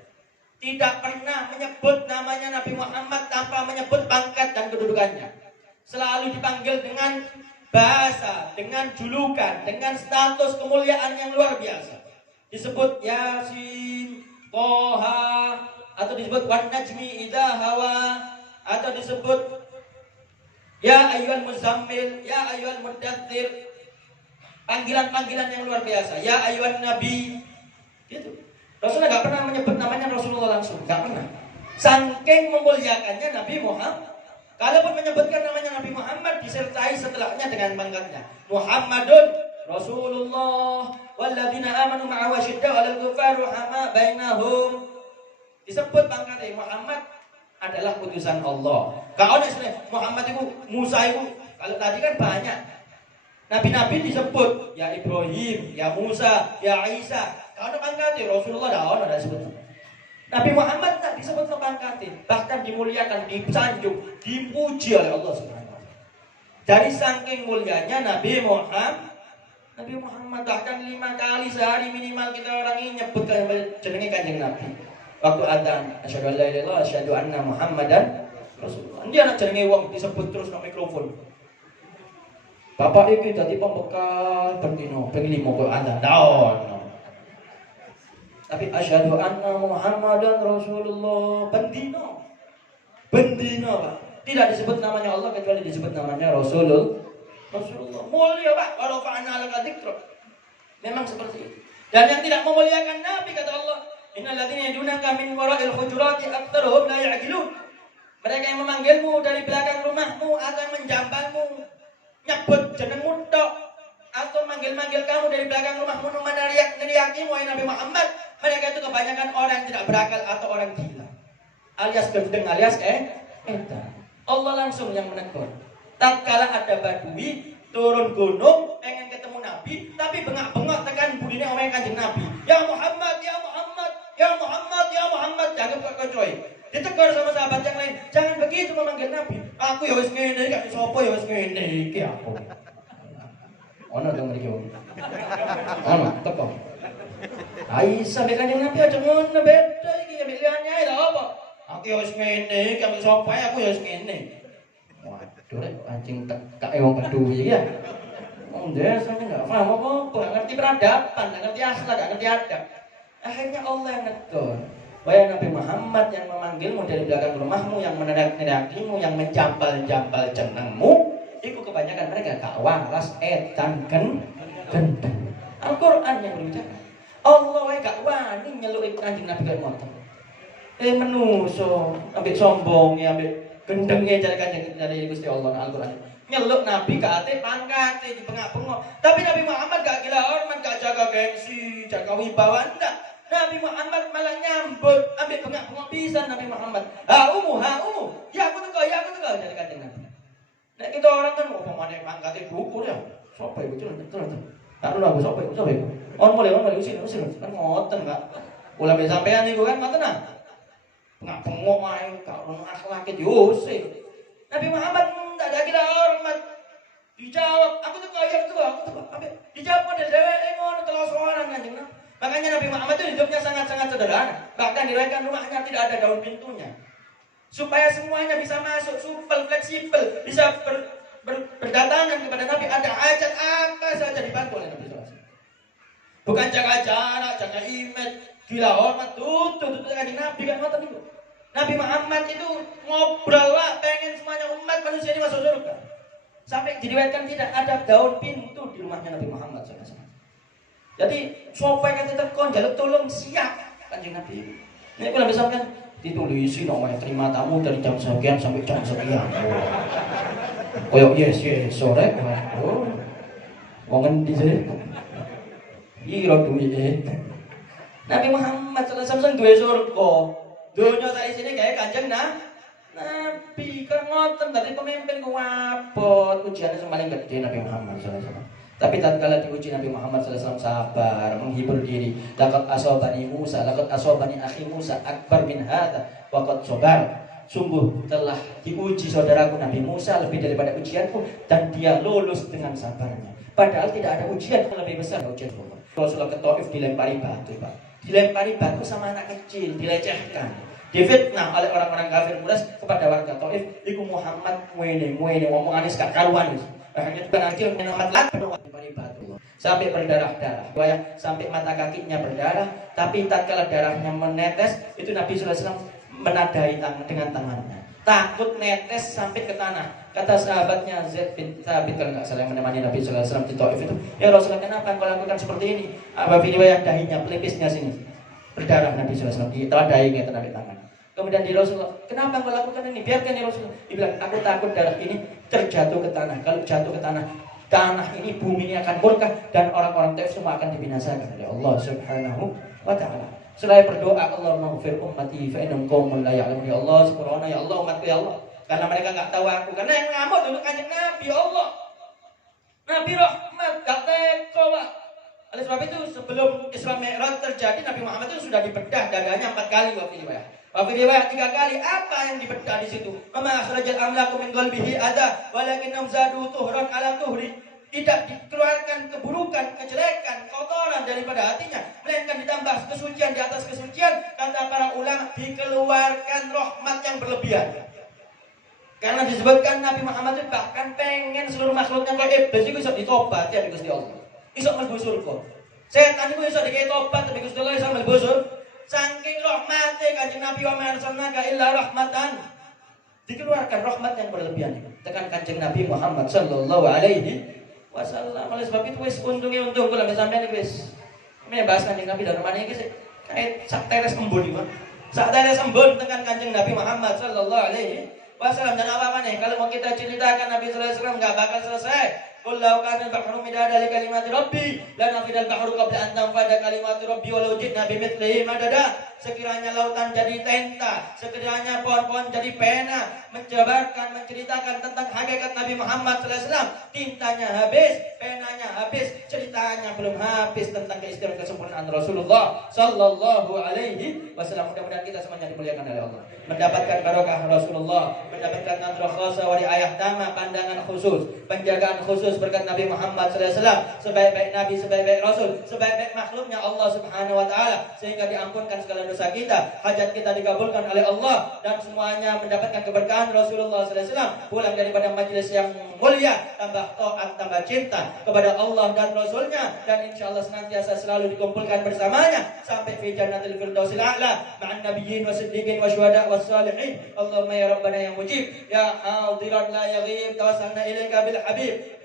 Tidak pernah menyebut namanya Nabi Muhammad tanpa menyebut pangkat dan kedudukannya. Selalu dipanggil dengan bahasa, dengan julukan, dengan status kemuliaan yang luar biasa. Disebut Yasin, Toha, atau disebut Wan Najmi Idza Hawa, atau disebut Ya Ayyuhal Muzammil, Ya Ayyuhal Mudaththir. Panggilan-panggilan yang luar biasa. Ya Ayyuhan Nabi. Gitu. Rasulullah gak pernah menyebut namanya Rasulullah langsung, gak pernah. Saking memuliakannya Nabi Muhammad. Kalaupun menyebutkan namanya Nabi Muhammad, disertai setelahnya dengan pangkatnya. Muhammadun Rasulullah walladzina amanu ma'ahu asyiddaa'u 'alal kuffari ruhama bainahum. Disebut pangkatnya Muhammad adalah utusan Allah. Kalau istilah Muhammad itu Musa itu, kalau tadi kan banyak nabi-nabi disebut, ya Ibrahim, ya Musa, ya Isa. Kalau pangkatnya Rasulullah dah disebut. Nabi Muhammad tak disebut pangkatnya, bahkan dimuliakan, disanjung, dipuji oleh Allah Subhanahu wa taala. Dari saking mulianya Nabi Muhammad bahkan 5 kali sehari minimal kita orang ini nyebut jenenge Kanjeng Nabi. Waktu adzan, asyhadu an la ilaha illallah, asyhadu anna Muhammadan Rasulullah. Dia anak jenenge wong disebut terus nang mikrofon. Bapak iki dadi pembekal bendino ping 5 kok adzan. Tapi asyhadu anna Muhammadan Rasulullah bendino. Bendino, Pak. Tidak disebut namanya Allah kecuali disebut namanya Rasulullah. Mulia, Pak. Walau fa'ana laka dzikra. Memang seperti itu. Dan yang tidak memuliakan Nabi kata Allah, innal ladzina yadunaka min wara'il hujurati aktsaruhum la ya'qilun. Mereka yang memanggilmu dari belakang rumahmu akan menjambalmu, nyebut jenengmu tok, atau manggil-manggil kamu dari belakang rumahmu meneriakimu wahai Nabi Muhammad. Mereka itu kebanyakan orang yang tidak berakal atau orang gila, alias gendeng, alias edan. Allah langsung yang menegur. Tatkala ada badui turun gunung pengen ketemu Nabi, tapi bengak-bengok tekan bunyinya orang Kanjeng Nabi. Ya Muhammad, ya Muhammad, ya Muhammad, ya Muhammad. Jangan kecoy. Ditegur sama sahabat yang lain. Jangan begitu memanggil Nabi. Aku ya wis ngene iki, gak sapa ya wis ngene iki aku. Ono dong mriki. Ono teko. Aisyah mek Kanjeng Nabi aja ngono beda iki ya milihane ae lho apa. Aku ya wis ngene iki, gak sapa aku ya wis ngene. Waduh rek anjing tak wong kedue ya. Wong desane enggak paham apa-apa, enggak ngerti peradaban, enggak ngerti akhlak, enggak ngerti adab. Akhirnya Allah yang negur. Wahai Nabi Muhammad yang memanggilmu dari belakang rumahmu, yang meneriak-neriakimu, yang menjambal-jambal jenengmu, itu kebanyakan mereka gak waras, edan, gendeng. Al-Quran yang berbicara. Allah wae gak wani nyeluk Kanjeng Nabi kaya ngoten. Menuso ambek sombongnya ambek gendengnya cari kanjeng dari Gusti Allah nang Al-Qur'an. Nyeluk Nabi ke ate pangkate di bengak-bengok. Tapi Nabi Muhammad gak gila hormat, gak jaga gengsi, jaga wibawa enggak. Nabi Muhammad malah nyambut ambek bengak-bengok pisan Nabi Muhammad. Ha umu. Ya aku teko dari kanjeng Nabi. Nek kita orang kan mau pemane pangkate dukur ya. Sopo iku terus. Tak lu aku sopo iku. On mulai usin kan ngoten Kak. Kula mbek sampean niku kan ngoten ah. Bengak-bengok ae gak ono akhlake diusir. Nabi Muhammad tidak ada kira hormat. Dijawab, aku teko. Dijawab model dheweke ngono telos orang kanjeng. Makanya Nabi Muhammad itu hidupnya sangat-sangat sederhana. Bahkan diriwayatkan rumahnya tidak ada daun pintunya. Supaya semuanya bisa masuk, supel, fleksibel, bisa berdatangan kepada Nabi. Ada hajat apa saja dibantu oleh Nabi SAW. Bukan jaga jarak, jaga image, gila hormat, tutup kanjeng Nabi kan ngoten niku. Nabi Muhammad itu ngobrol pengen semuanya umat manusia ini masuk surga. Sampai diriwayatkan tidak ada daun pintu di rumahnya Nabi Muhammad SAW. Jadi sampai kata tekon jaluk tolong siap kanjeng Nabi. Ini kalau misalkan ditulisi namanya terima tamu dari jam sekian sampai jam sekian. Koyok yes sore. Wong endi sih? Iro duwe. Nabi Muhammad SAW duwe surga. Dunia saya sini kayak kanjeng Nabi kan ngoten tadi pemimpin ku wapot ujiannya paling gede Nabi Muhammad SAW. Tapi tatkala diuji Nabi Muhammad SAW sabar, menghibur diri. Laqad asobani Musa, laqad asobani akhi Musa akbar min hadza waqad sabar. Sungguh telah diuji saudaraku Nabi Musa lebih daripada ujianku dan dia lulus dengan sabarnya. Padahal tidak ada ujian yang lebih besar dari ujian Allah. Rasulullah ke Taif dilempari batu, Pak. Dilempari batu sama anak kecil, dilecehkan. Difitnah oleh orang-orang kafir Quraisy kepada warga Taif, iku Muhammad ngene ngomongane gak karuan wis. Akhirnya tukang kecil Muhammad dilempari batu sampai berdarah-darah. Sampai mata kakinya berdarah, tapi tatkala darahnya menetes, itu Nabi sallallahu alaihi wasallam menadai dengan tangannya. Takut netes sampai ke tanah. Kata sahabatnya Zaid bin Thabit kalau nggak salah yang menemani Nabi sallallahu alaihi wasallam di Taif itu, "Ya Rasulullah, kenapa engkau lakukan seperti ini?" Apa riwayat dahinya, pelipisnya sini berdarah Nabi sallallahu alaihi wasallam, ditadai dengan tangan tangan. Kemudian di Rasulullah, "Kenapa engkau lakukan ini? Biarkan ya Rasulullah." Dia bilang, "Aku takut darah ini terjatuh ke tanah. Kalau jatuh ke tanah ini bumi ini akan murka dan orang-orang Taif semua akan dibinasakan oleh Allah Subhanahu wa taala." Selain berdoa, Allahumma ighfir ummati fa innahum qaumun la ya'lamun. Ya Allah, subhana ya Allah, umatku ya Allah. Karena mereka enggak tahu aku. Karena yang ngamuk dulu kanjeng Nabi Allah. Nabi rahmat gak teko, Pak. Oleh sebab itu sebelum Isra Mi'raj terjadi, Nabi Muhammad itu sudah dibedah dadanya 4 kali waktu riwayat. Waktu riwayat 3 kali. Apa yang dibedah di situ? Mama akhrajal amlaku min qalbihi ada walakin zadu tuhran ala tuhri. Tidak dikeluarkan keburukan, kejelekan, kotoran daripada hatinya, melainkan ditambah kesucian di atas kesucian. Kata para ulama, dikeluarkan rahmat yang berlebihan. Karena disebutkan Nabi Muhammad itu bahkan pengen seluruh makhluknya kayak iblis itu bisa ditobat ya di Gusti Allah. Iso mlebu surga. Setan itu iso dikei tobat tapi Gusti Allah iso mlebu surga. Saking rahmate kanjeng Nabi wa ma arsalnaka illa rahmatan. Dikeluarkan rahmat yang berlebihan itu. Tekan kanjeng Nabi Muhammad sallallahu alaihi wasallam. Oleh sebab itu wis untung kula sampeyan iki wis. Ini bahas kanjeng Nabi dalam mana iki kayak sak teres embun iki, Pak. Sak teres embun tekan kanjeng Nabi Muhammad sallallahu alaihi wasallam. Dan apa nih kalau mau kita ceritakan Nabi sallallahu alaihi wasallam enggak bakal selesai. Qul law kana al-bahru midada li kalimati rabbi lanafida al-bahru qabla an tanfada kalimatu rabbi walau ji'na bimithlihi madada. Sekiranya lautan jadi tinta, sekiranya pohon-pohon jadi pena, menjabarkan, menceritakan tentang hakikat Nabi Muhammad sallallahu alaihi wasallam, tintanya habis, penanya habis, ceritanya belum habis tentang keistimewaan kesempurnaan Rasulullah sallallahu alaihi wasallam. Mudah-mudahan kita semuanya dimuliakan oleh Allah, mendapatkan barokah Rasulullah, mendapatkan nadrah khasa wa riayah tama, pandangan khusus, penjagaan khusus berkat Nabi Muhammad sallallahu alaihi wasallam, sebaik-baik nabi, sebaik-baik rasul, sebaik-baik makhluknya Allah Subhanahu wa taala, sehingga diampunkan segala dosa kita, hajat kita dikabulkan oleh Allah, dan semuanya mendapatkan keberkahan Rasulullah sallallahu alaihi wasallam. Pulang daripada majelis yang mulia, tambah taat, tambah cinta kepada Allah dan Rasulnya, dan insyaallah senantiasa selalu dikumpulkan bersamanya sampai fi jannatil firdausil a'la ma'an nabiyyin wa siddiqin wa syuhada was salihin. Allahumma ya rabbana ya mujib ya hadiran la yaghib tawassalna ilaika bil habib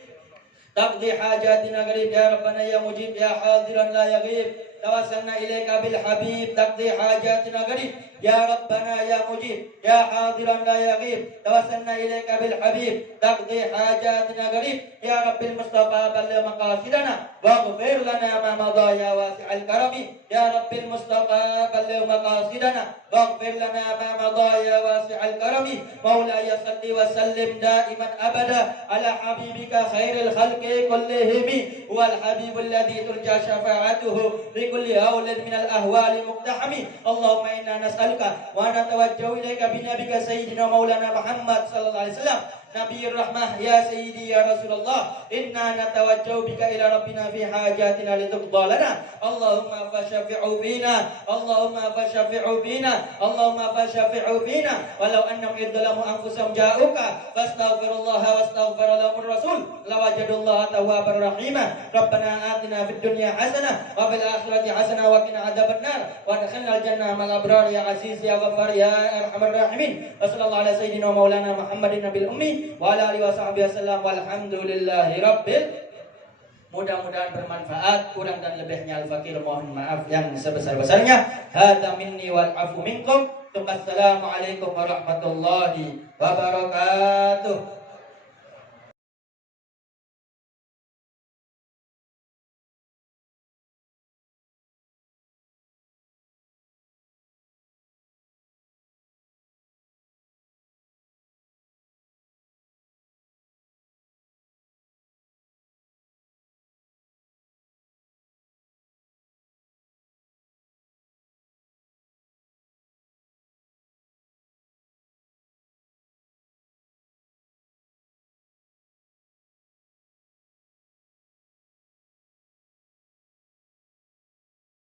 taqdi hajatina qarib ya rabbana ya mujib ya hadiran la yaghib tawassalna ilaika bil habib taqdi hajatina qarib يا ربنا يا مجيب يا حاضرا لا يغيب توسلنا إليك بالحبيب تقضي حاجاتنا قريب يا رب المصطفى بلغ مقاصدنا واغفر لنا ما مضى يا واسع الكرم يا رب المصطفى بلغ مقاصدنا واغفر لنا ما مضى يا واسع الكرم مولاي صل وسلم دائما أبدا على حبيبك خير الخلق كلهم هو الحبيب الذي ترجى شفاعته بكل هول من الأهوال مقتحم اللهم إنا نسألك ونتوجه إليك بنبيك سيدنا مولانا محمد صلى الله عليه وسلم نبي الرحمة يا سيدي يا رسول الله إنا نتوجه بك إلى ربنا في حاجاتنا لتقضى لنا اللهم فشفعوا فينا اللهم فشفعوا فينا اللهم فشفعوا فينا ولو أنهم إذ ظلموا أنفسهم جاءوك فاستغفر الله واستغفر لهم الرسول لوجدوا الله توابا رحيما ربنا آتنا في الدنيا حسنة وفي الآخرة حسنة وقنا عذاب النار وادخلنا الجنة مع الأبرار يا عزيز يا غفار يا أرحم الراحمين وصلى الله على سيدنا مولانا محمد النبي الأمي wa ala alihi washabihi wasallam walhamdulillahi rabbil. Mudah-mudahan bermanfaat. Kurang dan lebihnya al-fakir mohon maaf yang sebesar-besarnya. Hadza minni wal afu minkum. Assalamualaikum warahmatullahi wabarakatuh.